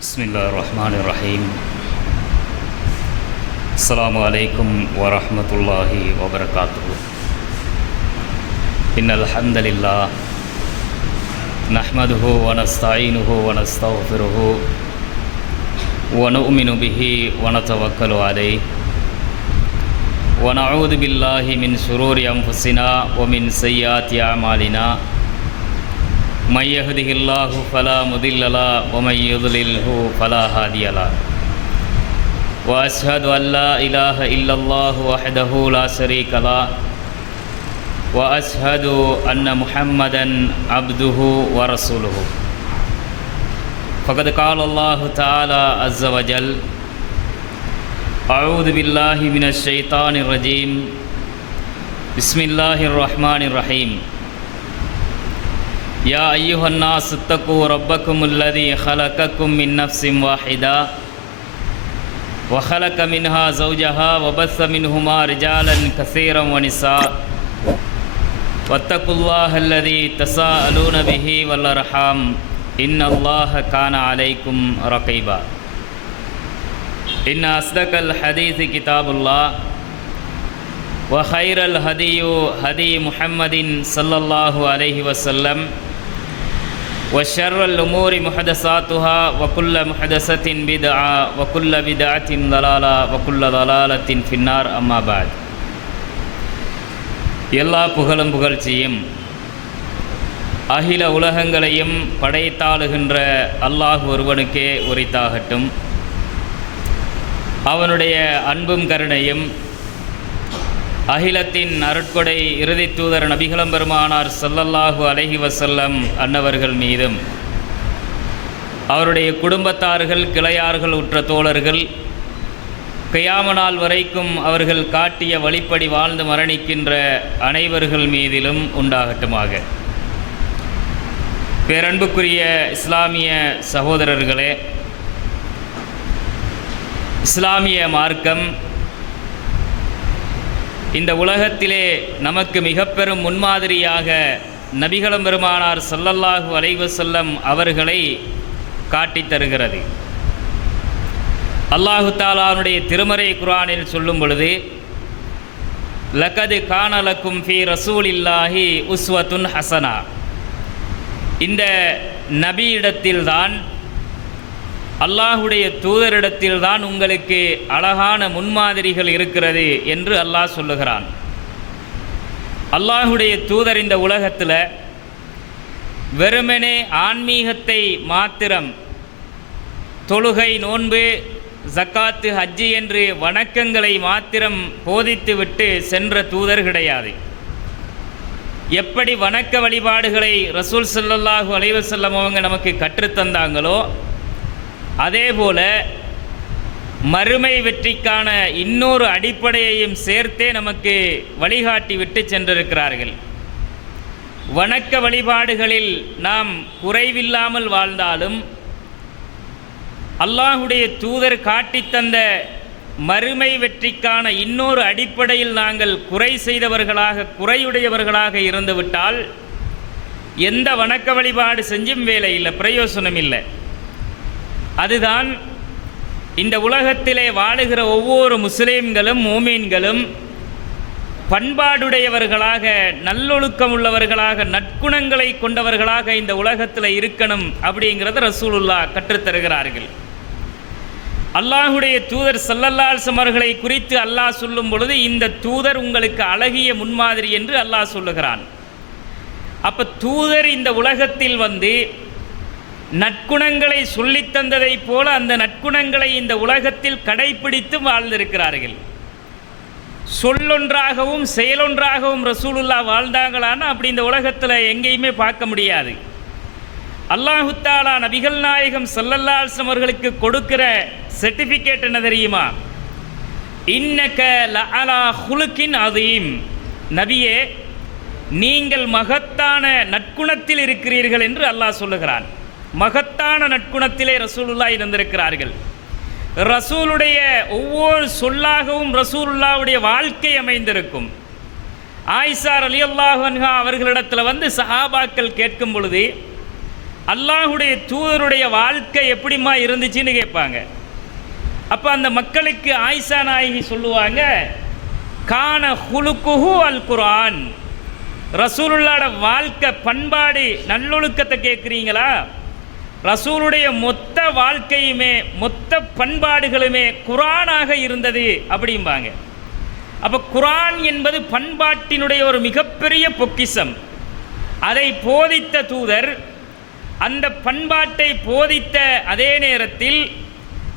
பிஸ்மில்லாஹிர்ரஹ்மானிர்ரஹீம். அஸ்ஸலாமு அலைக்கும் வரஹ்மத்துல்லாஹி வபரகாத்துஹு. இன்னல் ஹம்தலில்லாஹ் நஹ்மதுஹு வ நஸ்தஈனுஹு வ நஸ்தக்ஃபிருஹு வ நு'மினு பிஹி வ நதவக்கலு அலைஹி வ நஊது பில்லாஹி மின் ஷுரூரி அன்ஃபுஸினா வ மின் ஸய்யிஆத்தி அஅமாலினா. من يهده الله فلا مضل له ومن يضلله فلا هادي له وأشهد أن لا إله إلا الله وحده لا شريك له وأشهد أن محمدا عبده ورسوله. فقد قال الله تعالى عز وجل: أعوذ بالله من الشيطان الرجيم. بسم الله الرحمن الرحيم. يا أيها الناس اتقوا ربكم الذي خلقكم من نفس واحدة وخلق منها زوجها وبث منهما رجالا كثيرا ونساء واتقوا الله الذي تساءلون به والأرحام إن الله كان عليكم رقيبا. إن أصدق الحديث كتاب الله وخير الهدي هدي محمد صلى الله عليه وسلم وشر الأمور محدثاتها وكل محدثة بدعة وكل بدعة ضلالة وكل ضلالة في النار. أما بعد. எல்லா புகழும் புகழ்ச்சியும் அகில உலகங்களையும் படைத்தாளுகின்ற அல்லாஹ் ஒருவனுக்கே உரித்தாகட்டும். அவனுடைய அன்பும் கருணையும் அகிலத்தின் அருட்கொடை இறுதி தூதர் நபிகளம் பெருமானார் ஸல்லல்லாஹு அலைஹி வஸல்லம் அன்னவர்கள் மீதும், அவருடைய குடும்பத்தார்கள், கிளையார்கள், உற்ற தோழர்கள், கியாம நாள் வரைக்கும் அவர்கள் காட்டிய வழிப்படி வாழ்ந்து மரணிக்கின்ற அனைவர்கள் மீதிலும் உண்டாகட்டுமாக. பேரன்புக்குரிய இஸ்லாமிய சகோதரர்களே, இஸ்லாமிய மார்க்கம் இந்த உலகத்திலே நமக்கு மிக பெரும் முன்மாதிரியாக நபிகளம் பெருமானார் ஸல்லல்லாஹு அலைஹி வஸல்லம் அவர்களை காட்டித் தருகிறது. அல்லாஹு தஆலாவுடைய திருமறை குர்ஆனில் சொல்லும் பொழுது, லகது கான லக்கும் ஃபீ ரசூலில்லாஹி உஸ்வத்துன் ஹஸனா, இந்த நபியிடத்தில்தான், அல்லாஹுடைய தூதரிடத்தில்தான் உங்களுக்கு அழகான முன்மாதிரிகள் இருக்கிறது என்று அல்லாஹ் சொல்லுகிறான். அல்லாஹுடைய தூதர் இந்த உலகத்தில் வெறுமனே ஆன்மீகத்தை மாத்திரம், தொழுகை, நோன்பு, ஜக்காத்து, ஹஜ்ஜி என்று வணக்கங்களை மாத்திரம் போதித்துவிட்டு சென்ற தூதர் கிடையாது. எப்படி வணக்க வழிபாடுகளை ரசூல் ஸல்லல்லாஹு அலைஹி வஸல்லம் அவங்க நமக்கு கற்றுத்தந்தாங்களோ, அதேபோல மறுமை வெற்றிக்கான இன்னொரு அடிப்படையையும் சேர்த்தே நமக்கு வழிகாட்டி விட்டு சென்றிருக்கிறார்கள். வணக்க வழிபாடுகளில் நாம் குறைவில்லாமல் வாழ்ந்தாலும், அல்லாஹுடைய தூதர் காட்டித்தந்த மறுமை வெற்றிக்கான இன்னொரு அடிப்படையில் நாங்கள் குறை செய்தவர்களாக, குறையுடையவர்களாக இருந்துவிட்டால் எந்த வணக்க வழிபாடு செஞ்சும் வேலை இல்லை, பிரயோசனம் இல்லை. அதுதான் இந்த உலகத்திலே வாழுகிற ஒவ்வொரு முஸ்லீம்களும், மூமீன்களும் பண்பாடுடையவர்களாக, நல்லொழுக்கம் உள்ளவர்களாக, நற்குணங்களை கொண்டவர்களாக இந்த உலகத்தில் இருக்கணும் அப்படிங்கிறத ரசூலுல்லாஹ் கற்றுத்தருகிறார்கள். அல்லாஹுடைய தூதர் ஸல்லல்லாஹு அலைஹி வஸல்லம் அவர்களை குறித்து அல்லாஹ் சொல்லும் பொழுது, இந்த தூதர் உங்களுக்கு அழகிய முன்மாதிரி என்று அல்லாஹ் சொல்லுகிறான். அப்போ தூதர் இந்த உலகத்தில் வந்து நற்குணங்களை சொல்லித்தந்ததை போல அந்த நற்குணங்களை இந்த உலகத்தில் கடைப்பிடித்து வாழ்ந்திருக்கிறார்கள். சொல்லொன்றாகவும் செயலொன்றாகவும் ரசூலுல்லாஹ் வாழ்ந்தாங்களான்னா அப்படி இந்த உலகத்தில் எங்கேயுமே பார்க்க முடியாது. அல்லாஹு தஆலா நபிகள் நாயகம் ஸல்லல்லாஹு அலைஹி வஸல்லம் அவர்களுக்கு கொடுக்கிற சர்டிஃபிகேட் என்ன தெரியுமா? இன்னக லஅலா ஹுலுகின் அதீம், நபியே நீங்கள் மகத்தான நற்குணத்தில் இருக்கிறீர்கள் என்று அல்லாஹ் சொல்லுகிறான். மகத்தான நற்குணத்திலே ரசூலுல்லாஹ் இருந்திருக்கிறார்கள். ரசூலுடைய ஒவ்வொரு சொல்லாகவும் ரசூலுல்லாஹ்வுடைய வாழ்க்கை அமைந்திருக்கும். ஆயிஷா ரலியல்லாஹு அன்ஹா அவர்களிடத்தில் வந்து சஹாபாக்கள் கேட்கும் பொழுது, அல்லாஹுடைய தூதருடைய வாழ்க்கை எப்படிம்மா இருந்துச்சுன்னு கேட்பாங்க. அப்போ அந்த மக்களுக்கு ஆயிஷா நாயகி சொல்லுவாங்க, கான ஹுலுக்குஹு அல் குர்ஆன். ரசூலுல்லாஹ்வோட வாழ்க்கை பண்பாடு நல்லொழுக்கத்தை கேட்குறீங்களா? ரசூலுடைய மொத்த வாழ்க்கையுமே மொத்த பண்பாடுகளுமே குர்ஆனாக இருந்தது அப்படிம்பாங்க. அப்போ குர்ஆன் என்பது பண்பாட்டினுடைய ஒரு மிகப்பெரிய பொக்கிஷம். அதை போதித்த தூதர் அந்த பண்பாட்டை போதித்த அதே நேரத்தில்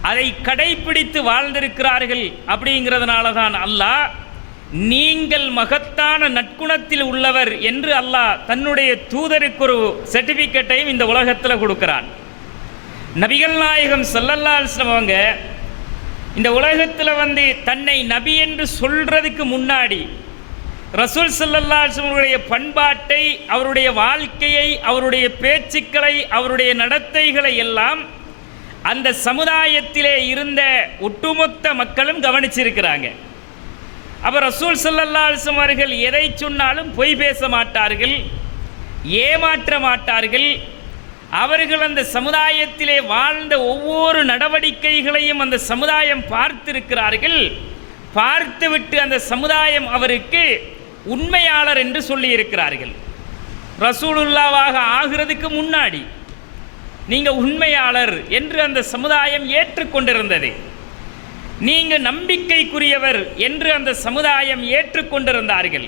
அதை கடைப்பிடித்து வாழ்ந்திருக்கிறார்கள். அப்படிங்கிறதுனால தான் அல்லாஹ் நீங்கள் மகத்தான நற்குணத்தில் உள்ளவர் என்று அல்லாஹ் தன்னுடைய தூதருக்கு ஒரு சர்டிஃபிகேட்டையும் இந்த உலகத்தில் கொடுக்கிறான். நபிகள் நாயகம் ஸல்லல்லாஹு அலைஹி வஸல்லம் அவங்க இந்த உலகத்தில் தன்னை நபி என்று சொல்றதுக்கு முன்னாடி ரசூல் ஸல்லல்லாஹு அலைஹி வஸல்லம் பண்பாட்டை, அவருடைய வாழ்க்கையை, அவருடைய பேச்சுக்களை, அவருடைய நடத்தைகளை எல்லாம் அந்த சமுதாயத்திலே இருந்த ஒட்டுமொத்த மக்களும் கவனிச்சிருக்கிறாங்க. அப்போ ரசூல் ஸல்லல்லாஹு அலைஹி வஸல்லம் அவர்கள் எதை சொன்னாலும் பொய் பேச மாட்டார்கள், ஏமாற்ற மாட்டார்கள். அவர்கள் அந்த சமுதாயத்திலே வாழ்ந்த ஒவ்வொரு நடவடிக்கைகளையும் அந்த சமுதாயம் பார்த்திருக்கிறார்கள். பார்த்துவிட்டு அந்த சமுதாயம் அவருக்கு உண்மையாளர் என்று சொல்லியிருக்கிறார்கள். ரசூலுல்லாவாக ஆகிறதுக்கு முன்னாடி நீங்கள் உண்மையாளர் என்று அந்த சமுதாயம் ஏற்றுக்கொண்டிருந்தது. நீங்கள் நம்பிக்கைக்குரியவர் என்று அந்த சமுதாயம் ஏற்றுக்கொண்டிருந்தார்கள்.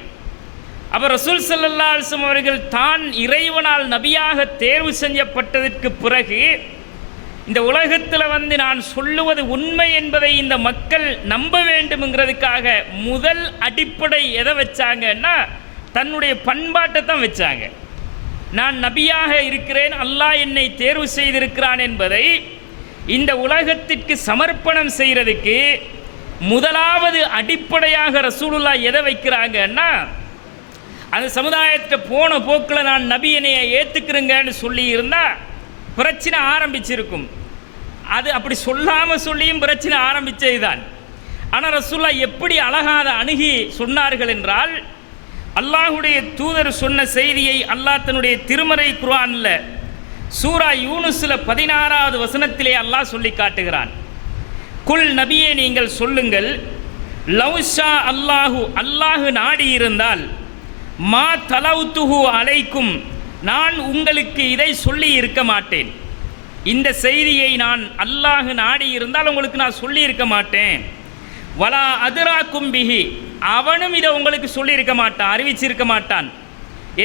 அப்போ ரசூல் ஸல்லல்லாஹு அலைஹி வஸல்லம் அவர்கள் தான் இறைவனால் நபியாக தேர்வு செய்யப்பட்டதற்கு பிறகு இந்த உலகத்தில் நான் சொல்லுவது உண்மை என்பதை இந்த மக்கள் நம்ப வேண்டும்ங்கிறதுக்காக முதல் அடிப்படை எதை வச்சாங்கன்னா தன்னுடைய பண்பாட்டை தான் வச்சாங்க. நான் நபியாக இருக்கிறேன், அல்லாஹ் என்னை தேர்வு செய்திருக்கிறான் என்பதை இந்த உலகத்திற்கு சமர்ப்பணம் செய்கிறதுக்கு முதலாவது அடிப்படையாக ரசூலுல்லாஹ் எதை வைக்கிறாங்கன்னா, அந்த சமுதாயத்தை போன போக்கில் நான் நபி என்னையை ஏற்றுக்கிறேங்கன்னு சொல்லி இருந்தால் பிரச்சனை ஆரம்பிச்சிருக்கும். அது அப்படி சொல்லாமல் சொல்லியும் பிரச்சனை ஆரம்பித்தது தான். ஆனால் ரசூலுல்லாஹ் எப்படி அழகாத அணுகி சொன்னார்கள் என்றால், அல்லாஹுடைய தூதர் சொன்ன செய்தியை அல்லாஹ் தன்னுடைய திருமறை குர்ஆனில் சூரா யூனுஸில் 16வது வசனத்திலே அல்லாஹ் சொல்லி காட்டுகிறான். குல் நபியே நீங்கள் சொல்லுங்கள், லவ்ஷா அல்லாஹு, அல்லாஹு நாடி இருந்தால், மா தலவுத்துஹு அலைக்கும், நான் உங்களுக்கு இதை சொல்லி இருக்க மாட்டேன். இந்த செய்தியை நான் அல்லாஹு நாடி இருந்தால் உங்களுக்கு நான் சொல்லி இருக்க மாட்டேன். வலா அதுராக்கும் பிஹி, அவனும் இதை உங்களுக்கு சொல்லியிருக்க மாட்டான், அறிவிச்சிருக்க மாட்டான்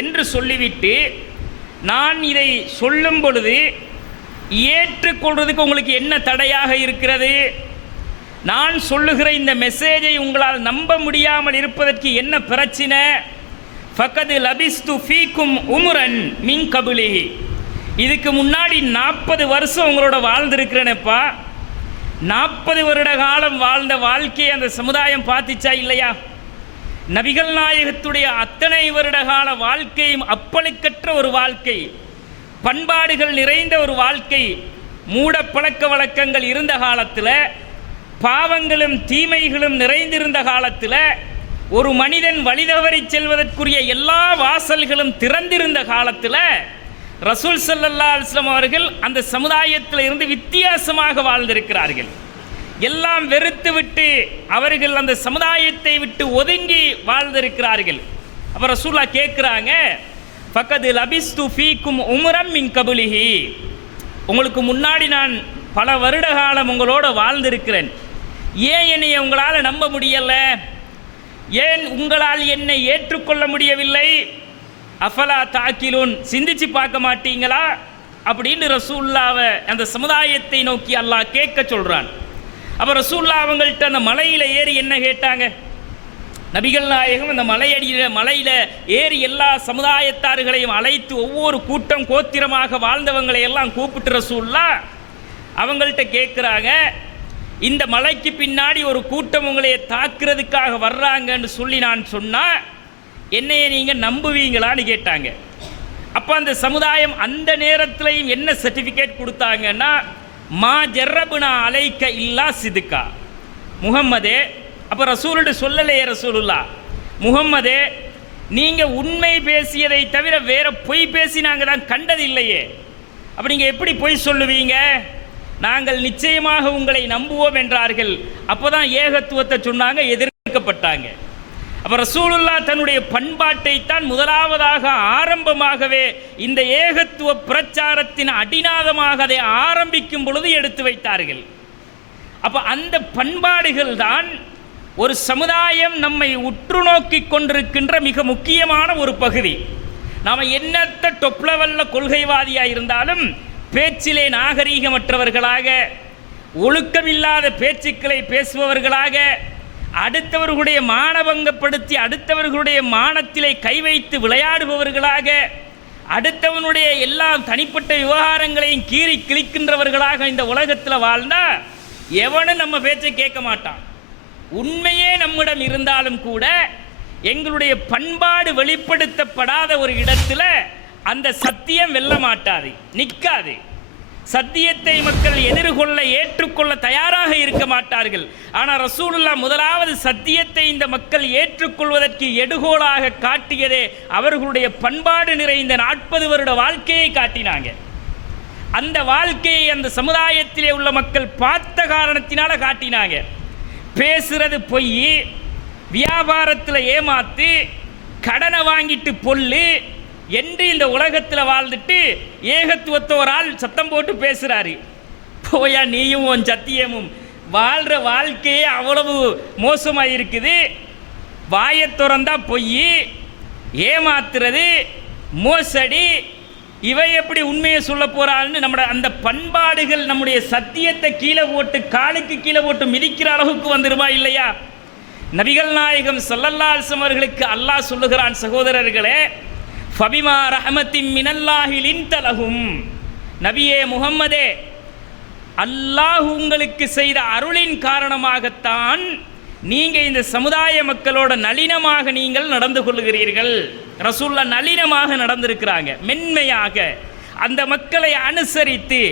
என்று சொல்லிவிட்டு, நான் இதை சொல்லும் பொழுது ஏற்றுக்கொள்வதற்கு உங்களுக்கு என்ன தடையாக இருக்கிறது? நான் சொல்லுகிற இந்த மெசேஜை உங்களால் நம்ப முடியாமல் இருப்பதற்கு என்ன பிரச்சனை? ஃபக்கது லபிஸ்து ஃபீக்கும் உம்ரன் மின் கபுலிஹி, இதுக்கு முன்னாடி 40 வருஷம் உங்களோட வாழ்ந்திருக்கிறேனப்பா. 40 வருட காலம் வாழ்ந்த வாழ்க்கையை அந்த சமுதாயம் பார்த்துச்சா இல்லையா? நபிகள் நாயகத்துடைய அத்தனை வருட கால வாழ்க்கையும் அப்பழுக்கற்ற ஒரு வாழ்க்கை, பண்பாடுகள் நிறைந்த ஒரு வாழ்க்கை, மூட பழக்க வழக்கங்கள் இருந்த காலத்தில், பாவங்களும் தீமைகளும் நிறைந்திருந்த காலத்தில், ஒரு மனிதன் வழிதவறி செல்வதற்குரிய எல்லா வாசல்களும் திறந்திருந்த காலத்தில் ரசூல் ஸல்லல்லாஹு அலைஹி வஸல்லம் அவர்கள் அந்த சமுதாயத்தில் இருந்து வித்தியாசமாக வாழ்ந்திருக்கிறார்கள். எல்லாம் வெறுத்து விட்டு அவர்கள் அந்த சமுதாயத்தை விட்டு ஒதுங்கி வாழ்ந்திருக்கிறார்கள். அப்போ ரசூலுல்லாஹ் கேட்குறாங்க, ஃபக்கது லபிஸ்து ஃபீக்கும் உம்ரம் மின் கபுலிஹி, உங்களுக்கு முன்னாடி நான் பல வருட காலம் உங்களோட வாழ்ந்திருக்கிறேன், ஏன் என்னை உங்களால் நம்ப முடியலை? ஏன் உங்களால் என்னை ஏற்றுக்கொள்ள முடியவில்லை? அஃபலா தாக்கிலூன், சிந்திச்சு பார்க்க மாட்டீங்களா அப்படின்னு ரசூலுல்லாவை அந்த சமுதாயத்தை நோக்கி அல்லாஹ் கேட்க சொல்கிறான். அப்போ ரசூலுல்லாஹ் அவங்கள்ட்ட அந்த மலையில் ஏறி என்ன கேட்டாங்க? நபிகள் நாயகம் அந்த மலையில் ஏறி எல்லா சமுதாயத்தார்களையும் அழைத்து ஒவ்வொரு கூட்டம் கோத்திரமாக வாழ்ந்தவங்களை எல்லாம் கூப்பிட்டு ரசூலுல்லாஹ் அவங்கள்ட்ட கேட்குறாங்க, இந்த மலைக்கு பின்னாடி ஒரு கூட்டம் உங்களைய தாக்குறதுக்காக வர்றாங்கன்னு சொல்லி நான் சொன்னால் என்னைய நீங்கள் நம்புவீங்களான்னு கேட்டாங்க. அப்போ அந்த சமுதாயம் அந்த நேரத்திலையும் என்ன சர்டிஃபிகேட் கொடுத்தாங்கன்னா, மா ஜர்ரபுனா அலைக்க இல்லா சிதுக்கா, முஹம்மதே, அப்போ ரசூலுடைய சொல்லலையே ரசூலுல்லாஹ், முஹம்மதே நீங்கள் உண்மை பேசியதை தவிர வேற பொய் பேசி நாங்கள் தான் கண்டதில்லையே. அப்போ நீங்கள் எப்படி பொய் சொல்லுவீங்க? நாங்கள் நிச்சயமாக உங்களை நம்புவோம் என்றார்கள். அப்போ தான் ஏகத்துவத்தை சொன்னாங்க, எதிர்க்கப்பட்டாங்க. அப்போ ரசூலுல்லாஹ் தன்னுடைய பண்பாட்டை தான் முதலாவதாக ஆரம்பமாகவே இந்த ஏகத்துவ பிரச்சாரத்தின் அடிநாதமாக அதை ஆரம்பிக்கும் பொழுது எடுத்து வைத்தார்கள். அப்போ அந்த பண்பாடுகள் தான் ஒரு சமுதாயம் நம்மை உற்று நோக்கி கொண்டிருக்கின்ற மிக முக்கியமான ஒரு பகுதி. நாம் என்னத்த டொப் லெவலில் கொள்கைவாதியாக இருந்தாலும் பேச்சிலே நாகரீகமற்றவர்களாக, ஒழுக்கமில்லாத பேச்சுக்களை பேசுபவர்களாக, அடுத்தவர்களுடைய மானபங்கப்படுத்தி அடுத்தவர்களுடைய மானத்திலே கை வைத்து விளையாடுபவர்களாக, அடுத்தவனுடைய எல்லா தனிப்பட்ட விவகாரங்களையும் கீறி கிழிக்கின்றவர்களாக இந்த உலகத்தில் வாழ்ந்தா எவனும் நம்ம பேச்சை கேட்க மாட்டான். உண்மையே நம்மிடம் இருந்தாலும் கூட எங்களுடைய பண்பாடு வெளிப்படுத்தப்படாத ஒரு இடத்துல அந்த சத்தியம் வெல்ல மாட்டாது, நிற்காது. சத்தியத்தை மக்கள் எதிர்கொள்ள ஏற்றுக்கொள்ள தயாராக இருக்க மாட்டார்கள். ஆனால் ரசூலுல்லாஹ் முதலாவது சத்தியத்தை இந்த மக்கள் ஏற்றுக்கொள்வதற்கு எடுகோலாக காட்டியதே அவர்களுடைய பண்பாடு நிறைந்த 40 வருட வாழ்க்கையை காட்டினாங்க. அந்த வாழ்க்கையை அந்த சமுதாயத்திலே உள்ள மக்கள் பார்த்த காரணத்தினால காட்டினாங்க. பேசுறது பொய், வியாபாரத்தில் ஏமாத்து, கடனை வாங்கிட்டு பொல்லு என்று இந்த உலகத்தில் வாழ்ந்துட்டு ஏகத்துவத்தை ஒரு ஆள் சத்தம் போட்டு பேசுகிறாரு. போயா நீயும் உன் சத்தியமும், வாழ்கிற வாழ்க்கையே அவ்வளவு மோசமாக இருக்குது. வாயை திறந்தா பொய், ஏமாத்துறது, மோசடி, இவை எப்படி உண்மையை சொல்ல போகிறாள்னு நம்மளோட அந்த பண்பாடுகள் நம்முடைய சத்தியத்தை கீழே போட்டு காலுக்கு கீழே போட்டு மிதிக்கிற அளவுக்கு வந்துருமா இல்லையா? நபிகள் நாயகம் ஸல்லல்லாஹு அலைஹி வஸல்லம் அவர்களுக்கு அல்லாஹ் சொல்லுகிறான், சகோதரர்களே, ஃபபிமா ரஹமத்தின் மினல்லாஹி லின்த லஹும், நபியே முஹம்மதே, அல்லாஹ் உங்களுக்கு செய்த அருளின் காரணமாகத்தான் நீங்கள் இந்த சமுதாய மக்களோட நளினமாக நீங்கள் நடந்து கொள்ளுகிறீர்கள். ரசூலுல்லாஹ் நளினமாக நடந்திருக்கிறாங்க, மென்மையாக அந்த மக்களை அனுசரித்து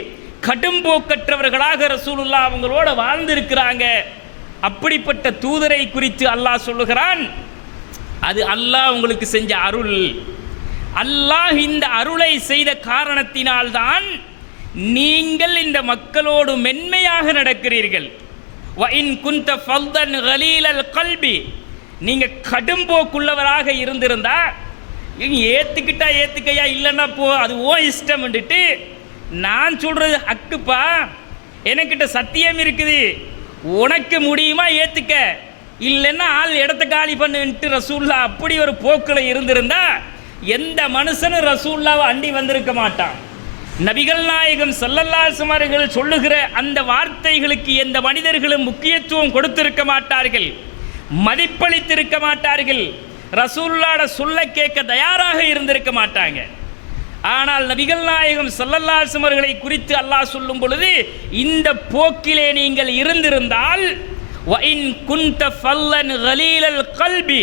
கடும்போக்கற்றவர்களாக ரசூலுல்லாஹ் அவங்களோட வாழ்ந்திருக்கிறாங்க. அப்படிப்பட்ட தூதரை குறித்து அல்லாஹ் சொல்லுகிறான், அது அல்லாஹ் உங்களுக்கு செஞ்ச அருள். அல்லாஹ் இந்த அருளை செய்த காரணத்தினால்தான் நீங்கள் இந்த மக்களோடு மென்மையாக நடக்கிறீர்கள். வஇன் குன்த ஃபல்தன் கலீலல் கல்பி, நீங்கள் கடும்போக்குள்ளவராக இருந்திருந்தா ஏற்றுக்கிட்டா ஏற்றுக்கையா, இல்லைன்னா போ, அது ஓ இஷ்டம்ன்ட்டு, நான் சொல்கிறது ஹக்குப்பா, எனக்கிட்ட சத்தியம் இருக்குது, உனக்கு முடியுமா ஏற்றுக்க, இல்லைன்னா ஆள் இடத்த காலி பண்ணுன்ட்டு ரசூல்லா அப்படி ஒரு போக்கில் இருந்திருந்தா எந்த மனுஷனும் ரசூல்லாவை அண்டி வந்திருக்க மாட்டான். நபிகள் நாயகம் ஸல்லல்லாஹு அலைஹி வஸல்லம் அவர்கள் சொல்லுகிற அந்த வார்த்தைகளுக்கு எந்த மனிதர்களும் முக்கியத்துவம் கொடுத்திருக்க மாட்டார்கள், மதிப்பளித்திருக்க மாட்டார்கள், ரசூலுல்லாஹ்ட சொல்ல கேட்க தயாராக இருந்திருக்க மாட்டாங்க. ஆனால் நபிகள் நாயகம் ஸல்லல்லாஹு அலைஹி வஸல்லம் அவர்களை குறித்து அல்லாஹ் சொல்லும் பொழுது, இந்த போக்கிலே நீங்கள் இருந்திருந்தால், வஇன் குன்த ஃபல்லன் கலீலல் கல்பி,